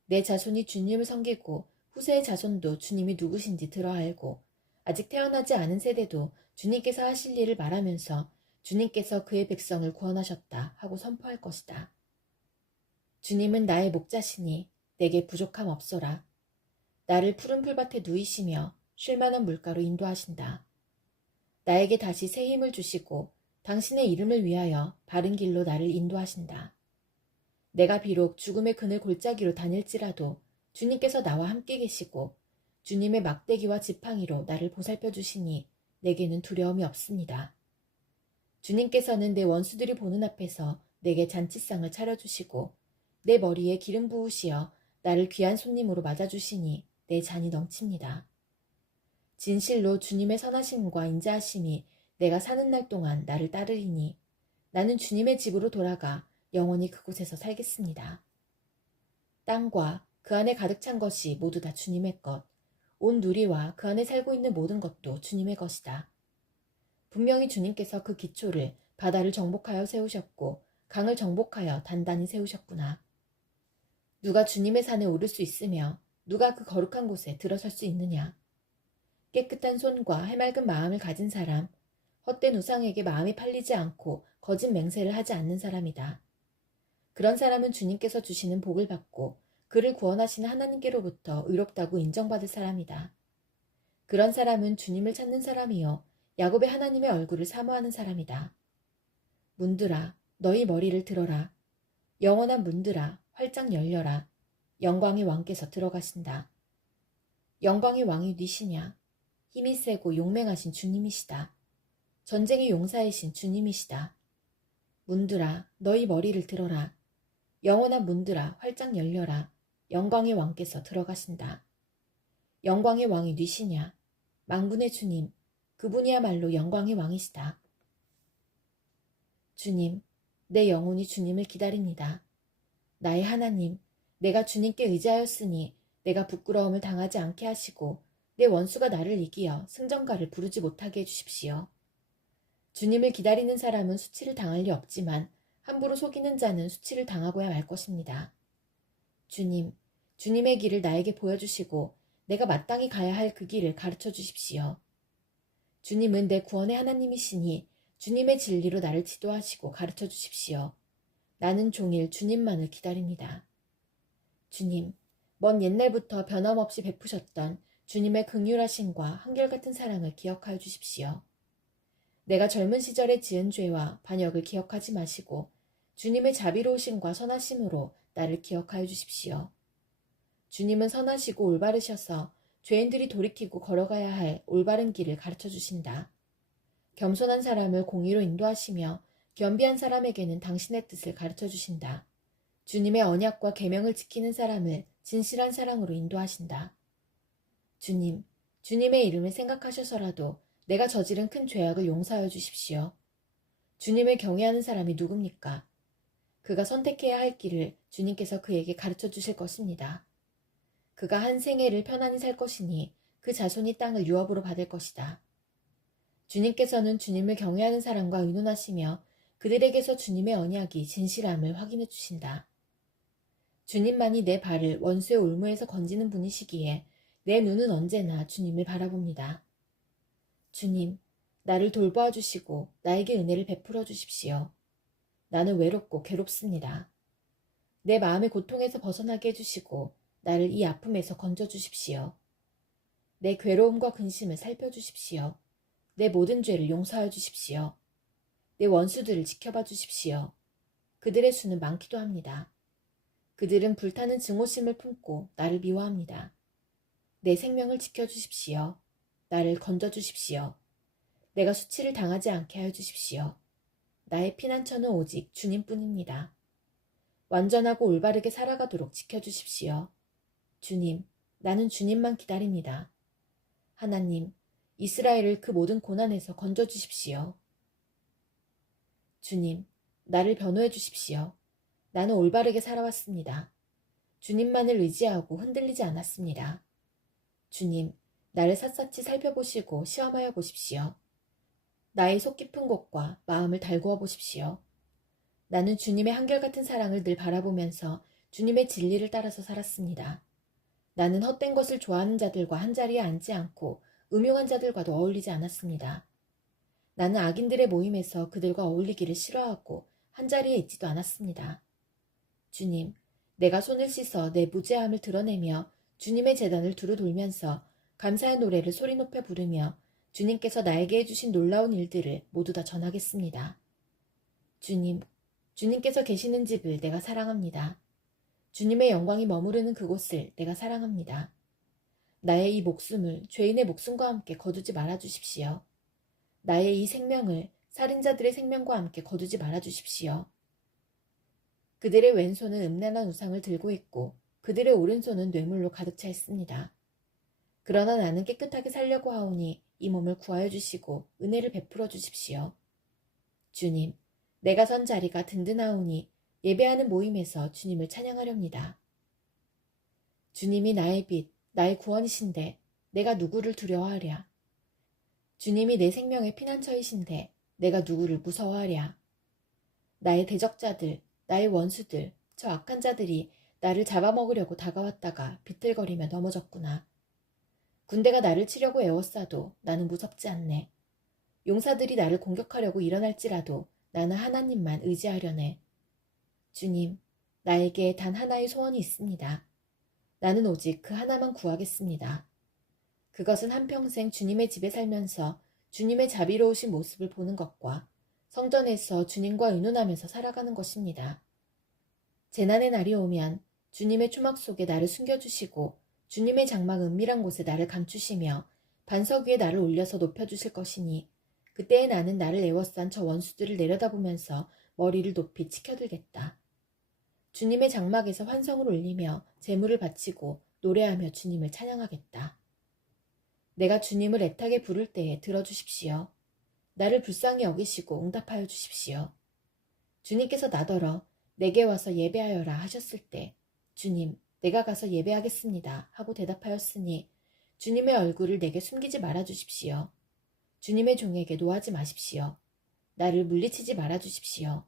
내 자손이 주님을 섬기고 후세의 자손도 주님이 누구신지 들어 알고 아직 태어나지 않은 세대도 주님께서 하실 일을 말하면서 주님께서 그의 백성을 구원하셨다 하고 선포할 것이다. 주님은 나의 목자시니 내게 부족함 없소라. 나를 푸른 풀밭에 누이시며 쉴만한 물가로 인도하신다. 나에게 다시 새 힘을 주시고 당신의 이름을 위하여 바른 길로 나를 인도하신다. 내가 비록 죽음의 그늘 골짜기로 다닐지라도 주님께서 나와 함께 계시고 주님의 막대기와 지팡이로 나를 보살펴 주시니 내게는 두려움이 없습니다. 주님께서는 내 원수들이 보는 앞에서 내게 잔치상을 차려주시고 내 머리에 기름 부으시어 나를 귀한 손님으로 맞아주시니 내 잔이 넘칩니다. 진실로 주님의 선하심과 인자하심이 내가 사는 날 동안 나를 따르리니 나는 주님의 집으로 돌아가 영원히 그곳에서 살겠습니다. 땅과 그 안에 가득 찬 것이 모두 다 주님의 것, 온 누리와 그 안에 살고 있는 모든 것도 주님의 것이다. 분명히 주님께서 그 기초를 바다를 정복하여 세우셨고 강을 정복하여 단단히 세우셨구나. 누가 주님의 산에 오를 수 있으며 누가 그 거룩한 곳에 들어설 수 있느냐. 깨끗한 손과 해맑은 마음을 가진 사람, 헛된 우상에게 마음이 팔리지 않고 거짓 맹세를 하지 않는 사람이다. 그런 사람은 주님께서 주시는 복을 받고 그를 구원하시는 하나님께로부터 의롭다고 인정받을 사람이다. 그런 사람은 주님을 찾는 사람이요 야곱의 하나님의 얼굴을 사모하는 사람이다. 문들아 너희 머리를 들어라. 영원한 문들아 활짝 열려라. 영광의 왕께서 들어가신다. 영광의 왕이 뉘시냐. 힘이 세고 용맹하신 주님이시다. 전쟁의 용사이신 주님이시다. 문들아 너희 머리를 들어라. 영원한 문들아 활짝 열려라. 영광의 왕께서 들어가신다. 영광의 왕이 뉘시냐. 만군의 주님, 그분이야말로 영광의 왕이시다. 주님, 내 영혼이 주님을 기다립니다. 나의 하나님, 내가 주님께 의지하였으니 내가 부끄러움을 당하지 않게 하시고 내 원수가 나를 이기어 승전가를 부르지 못하게 해주십시오. 주님을 기다리는 사람은 수치를 당할 리 없지만 함부로 속이는 자는 수치를 당하고야 말 것입니다. 주님, 주님의 길을 나에게 보여주시고 내가 마땅히 가야 할 그 길을 가르쳐 주십시오. 주님은 내 구원의 하나님이시니 주님의 진리로 나를 지도하시고 가르쳐 주십시오. 나는 종일 주님만을 기다립니다. 주님, 먼 옛날부터 변함없이 베푸셨던 주님의 긍휼하심과 한결같은 사랑을 기억하여 주십시오. 내가 젊은 시절에 지은 죄와 반역을 기억하지 마시고 주님의 자비로우심과 선하심으로 나를 기억하여 주십시오. 주님은 선하시고 올바르셔서 죄인들이 돌이키고 걸어가야 할 올바른 길을 가르쳐 주신다. 겸손한 사람을 공의로 인도하시며 겸비한 사람에게는 당신의 뜻을 가르쳐 주신다. 주님의 언약과 계명을 지키는 사람을 진실한 사랑으로 인도하신다. 주님, 주님의 이름을 생각하셔서라도 내가 저지른 큰 죄악을 용서하여 주십시오. 주님을 경외하는 사람이 누굽니까? 그가 선택해야 할 길을 주님께서 그에게 가르쳐 주실 것입니다. 그가 한 생애를 편안히 살 것이니 그 자손이 땅을 유업으로 받을 것이다. 주님께서는 주님을 경외하는 사람과 의논하시며 그들에게서 주님의 언약이 진실함을 확인해 주신다. 주님만이 내 발을 원수의 올무에서 건지는 분이시기에 내 눈은 언제나 주님을 바라봅니다. 주님, 나를 돌보아 주시고 나에게 은혜를 베풀어 주십시오. 나는 외롭고 괴롭습니다. 내 마음의 고통에서 벗어나게 해주시고 나를 이 아픔에서 건져주십시오. 내 괴로움과 근심을 살펴주십시오. 내 모든 죄를 용서하여 주십시오. 내 원수들을 지켜봐 주십시오. 그들의 수는 많기도 합니다. 그들은 불타는 증오심을 품고 나를 미워합니다. 내 생명을 지켜주십시오. 나를 건져주십시오. 내가 수치를 당하지 않게 하여 주십시오. 나의 피난처는 오직 주님뿐입니다. 완전하고 올바르게 살아가도록 지켜주십시오. 주님, 나는 주님만 기다립니다. 하나님, 이스라엘을 그 모든 고난에서 건져주십시오. 주님, 나를 변호해 주십시오. 나는 올바르게 살아왔습니다. 주님만을 의지하고 흔들리지 않았습니다. 주님, 나를 샅샅이 살펴보시고 시험하여 보십시오. 나의 속 깊은 곳과 마음을 달구어 보십시오. 나는 주님의 한결같은 사랑을 늘 바라보면서 주님의 진리를 따라서 살았습니다. 나는 헛된 것을 좋아하는 자들과 한자리에 앉지 않고 음흉한 자들과도 어울리지 않았습니다. 나는 악인들의 모임에서 그들과 어울리기를 싫어하고 한자리에 있지도 않았습니다. 주님, 내가 손을 씻어 내 무죄함을 드러내며 주님의 제단을 두루 돌면서 감사의 노래를 소리 높여 부르며 주님께서 나에게 해주신 놀라운 일들을 모두 다 전하겠습니다. 주님, 주님께서 계시는 집을 내가 사랑합니다. 주님의 영광이 머무르는 그곳을 내가 사랑합니다. 나의 이 목숨을 죄인의 목숨과 함께 거두지 말아 주십시오. 나의 이 생명을 살인자들의 생명과 함께 거두지 말아 주십시오. 그들의 왼손은 음란한 우상을 들고 있고 그들의 오른손은 뇌물로 가득 차 있습니다. 그러나 나는 깨끗하게 살려고 하오니 이 몸을 구하여 주시고 은혜를 베풀어 주십시오. 주님, 내가 선 자리가 든든하오니 예배하는 모임에서 주님을 찬양하렵니다. 주님이 나의 빛, 나의 구원이신데 내가 누구를 두려워하랴. 주님이 내 생명의 피난처이신데 내가 누구를 무서워하랴. 나의 대적자들, 나의 원수들, 저 악한 자들이 나를 잡아먹으려고 다가왔다가 비틀거리며 넘어졌구나. 군대가 나를 치려고 애워싸도 나는 무섭지 않네. 용사들이 나를 공격하려고 일어날지라도 나는 하나님만 의지하려네. 주님, 나에게 단 하나의 소원이 있습니다. 나는 오직 그 하나만 구하겠습니다. 그것은 한평생 주님의 집에 살면서 주님의 자비로우신 모습을 보는 것과 성전에서 주님과 의논하면서 살아가는 것입니다. 재난의 날이 오면 주님의 초막 속에 나를 숨겨주시고 주님의 장막 은밀한 곳에 나를 감추시며 반석 위에 나를 올려서 높여주실 것이니 그때에 나는 나를 애워싼 저 원수들을 내려다보면서 머리를 높이 치켜들겠다. 주님의 장막에서 환성을 올리며 제물을 바치고 노래하며 주님을 찬양하겠다. 내가 주님을 애타게 부를 때에 들어주십시오. 나를 불쌍히 여기시고 응답하여 주십시오. 주님께서 나더러 내게 와서 예배하여라 하셨을 때 주님, 내가 가서 예배하겠습니다 하고 대답하였으니 주님의 얼굴을 내게 숨기지 말아 주십시오. 주님의 종에게 노하지 마십시오. 나를 물리치지 말아 주십시오.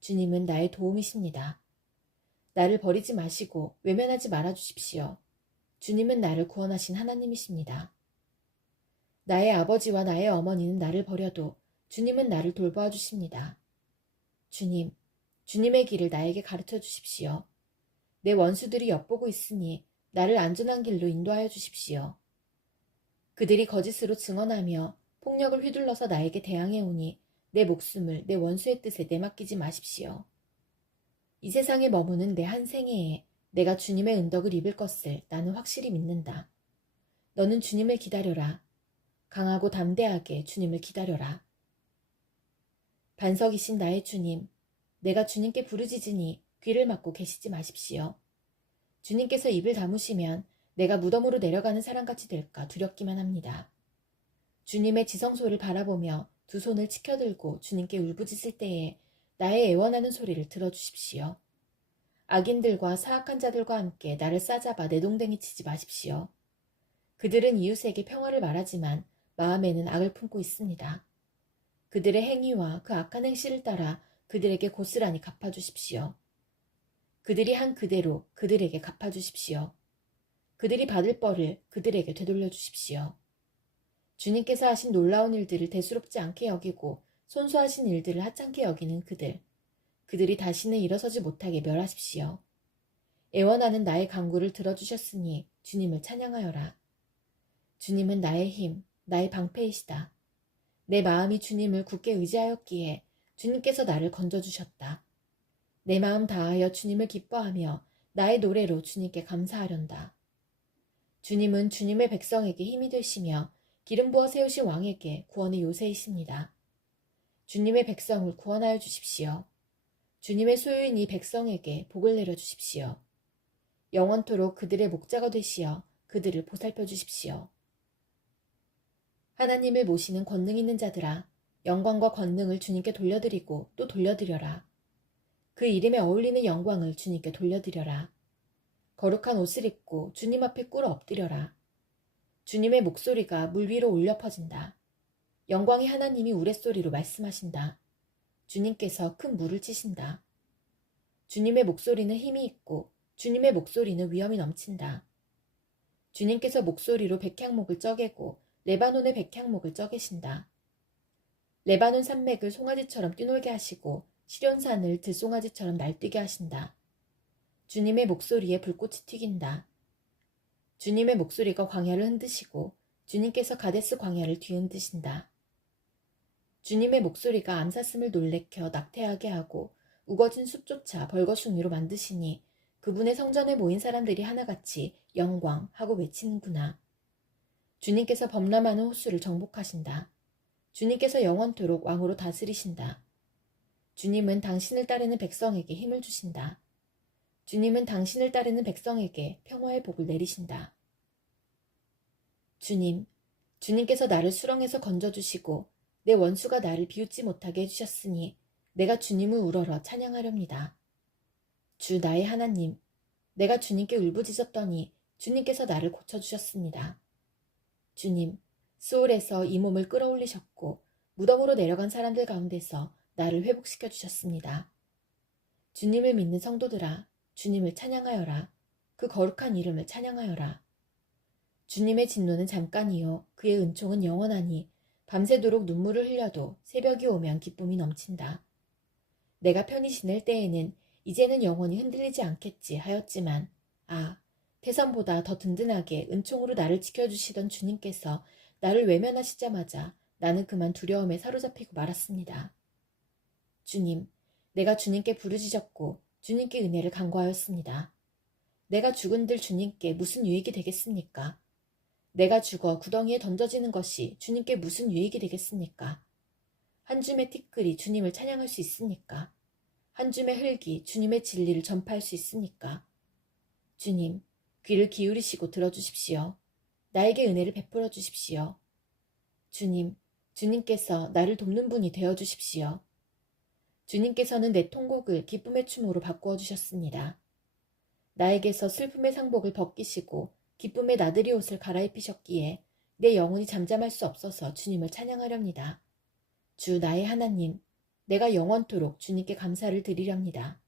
주님은 나의 도움이십니다. 나를 버리지 마시고 외면하지 말아 주십시오. 주님은 나를 구원하신 하나님이십니다. 나의 아버지와 나의 어머니는 나를 버려도 주님은 나를 돌보아 주십니다. 주님, 주님의 길을 나에게 가르쳐 주십시오. 내 원수들이 엿보고 있으니 나를 안전한 길로 인도하여 주십시오. 그들이 거짓으로 증언하며 폭력을 휘둘러서 나에게 대항해 오니 내 목숨을 내 원수의 뜻에 내맡기지 마십시오. 이 세상에 머무는 내 한 생애에 내가 주님의 은덕을 입을 것을 나는 확실히 믿는다. 너는 주님을 기다려라. 강하고 담대하게 주님을 기다려라. 반석이신 나의 주님, 내가 주님께 부르짖으니 귀를 막고 계시지 마십시오. 주님께서 입을 다무시면 내가 무덤으로 내려가는 사람같이 될까 두렵기만 합니다. 주님의 지성소를 바라보며 두 손을 치켜들고 주님께 울부짖을 때에 나의 애원하는 소리를 들어주십시오. 악인들과 사악한 자들과 함께 나를 싸잡아 내동댕이 치지 마십시오. 그들은 이웃에게 평화를 말하지만 마음에는 악을 품고 있습니다. 그들의 행위와 그 악한 행실을 따라 그들에게 고스란히 갚아주십시오. 그들이 한 그대로 그들에게 갚아주십시오. 그들이 받을 벌을 그들에게 되돌려주십시오. 주님께서 하신 놀라운 일들을 대수롭지 않게 여기고 손수하신 일들을 하찮게 여기는 그들이 다시는 일어서지 못하게 멸하십시오. 애원하는 나의 간구를 들어주셨으니 주님을 찬양하여라. 주님은 나의 힘, 나의 방패이시다. 내 마음이 주님을 굳게 의지하였기에 주님께서 나를 건져주셨다. 내 마음 다하여 주님을 기뻐하며 나의 노래로 주님께 감사하련다. 주님은 주님의 백성에게 힘이 되시며 기름 부어 세우신 왕에게 구원의 요새이십니다. 주님의 백성을 구원하여 주십시오. 주님의 소유인 이 백성에게 복을 내려 주십시오. 영원토록 그들의 목자가 되시어 그들을 보살펴 주십시오. 하나님을 모시는 권능 있는 자들아, 영광과 권능을 주님께 돌려드리고 또 돌려드려라. 그 이름에 어울리는 영광을 주님께 돌려드려라. 거룩한 옷을 입고 주님 앞에 꿇어 엎드려라. 주님의 목소리가 물 위로 울려 퍼진다. 영광의 하나님이 우레소리로 말씀하신다. 주님께서 큰 물을 치신다. 주님의 목소리는 힘이 있고 주님의 목소리는 위엄이 넘친다. 주님께서 목소리로 백향목을 쪄개고 레바논의 백향목을 쪄개신다. 레바논 산맥을 송아지처럼 뛰놀게 하시고 시련산을 들송아지처럼 날뛰게 하신다. 주님의 목소리에 불꽃이 튀긴다. 주님의 목소리가 광야를 흔드시고 주님께서 가데스 광야를 뒤흔드신다. 주님의 목소리가 암사슴을 놀래켜 낙태하게 하고 우거진 숲조차 벌거숭이로 만드시니 그분의 성전에 모인 사람들이 하나같이 영광 하고 외치는구나. 주님께서 범람하는 호수를 정복하신다. 주님께서 영원토록 왕으로 다스리신다. 주님은 당신을 따르는 백성에게 힘을 주신다. 주님은 당신을 따르는 백성에게 평화의 복을 내리신다. 주님, 주님께서 나를 수렁에서 건져주시고 내 원수가 나를 비웃지 못하게 해주셨으니 내가 주님을 우러러 찬양하렵니다. 주 나의 하나님, 내가 주님께 울부짖었더니 주님께서 나를 고쳐주셨습니다. 주님, 수올에서 이 몸을 끌어올리셨고 무덤으로 내려간 사람들 가운데서 나를 회복시켜 주셨습니다. 주님을 믿는 성도들아, 주님을 찬양하여라. 그 거룩한 이름을 찬양하여라. 주님의 진노는 잠깐이요 그의 은총은 영원하니 밤새도록 눈물을 흘려도 새벽이 오면 기쁨이 넘친다. 내가 편히 지낼 때에는 이제는 영원히 흔들리지 않겠지 하였지만 태산보다 더 든든하게 은총으로 나를 지켜주시던 주님께서 나를 외면하시자마자 나는 그만 두려움에 사로잡히고 말았습니다. 주님, 내가 주님께 부르짖었고 주님께 은혜를 간구하였습니다. 내가 죽은들 주님께 무슨 유익이 되겠습니까? 내가 죽어 구덩이에 던져지는 것이 주님께 무슨 유익이 되겠습니까? 한 줌의 티끌이 주님을 찬양할 수 있습니까? 한 줌의 흙이 주님의 진리를 전파할 수 있습니까? 주님, 귀를 기울이시고 들어주십시오. 나에게 은혜를 베풀어 주십시오. 주님, 주님께서 나를 돕는 분이 되어 주십시오. 주님께서는 내 통곡을 기쁨의 춤으로 바꾸어 주셨습니다. 나에게서 슬픔의 상복을 벗기시고 기쁨의 나들이 옷을 갈아입히셨기에 내 영혼이 잠잠할 수 없어서 주님을 찬양하렵니다. 주 나의 하나님, 내가 영원토록 주님께 감사를 드리렵니다.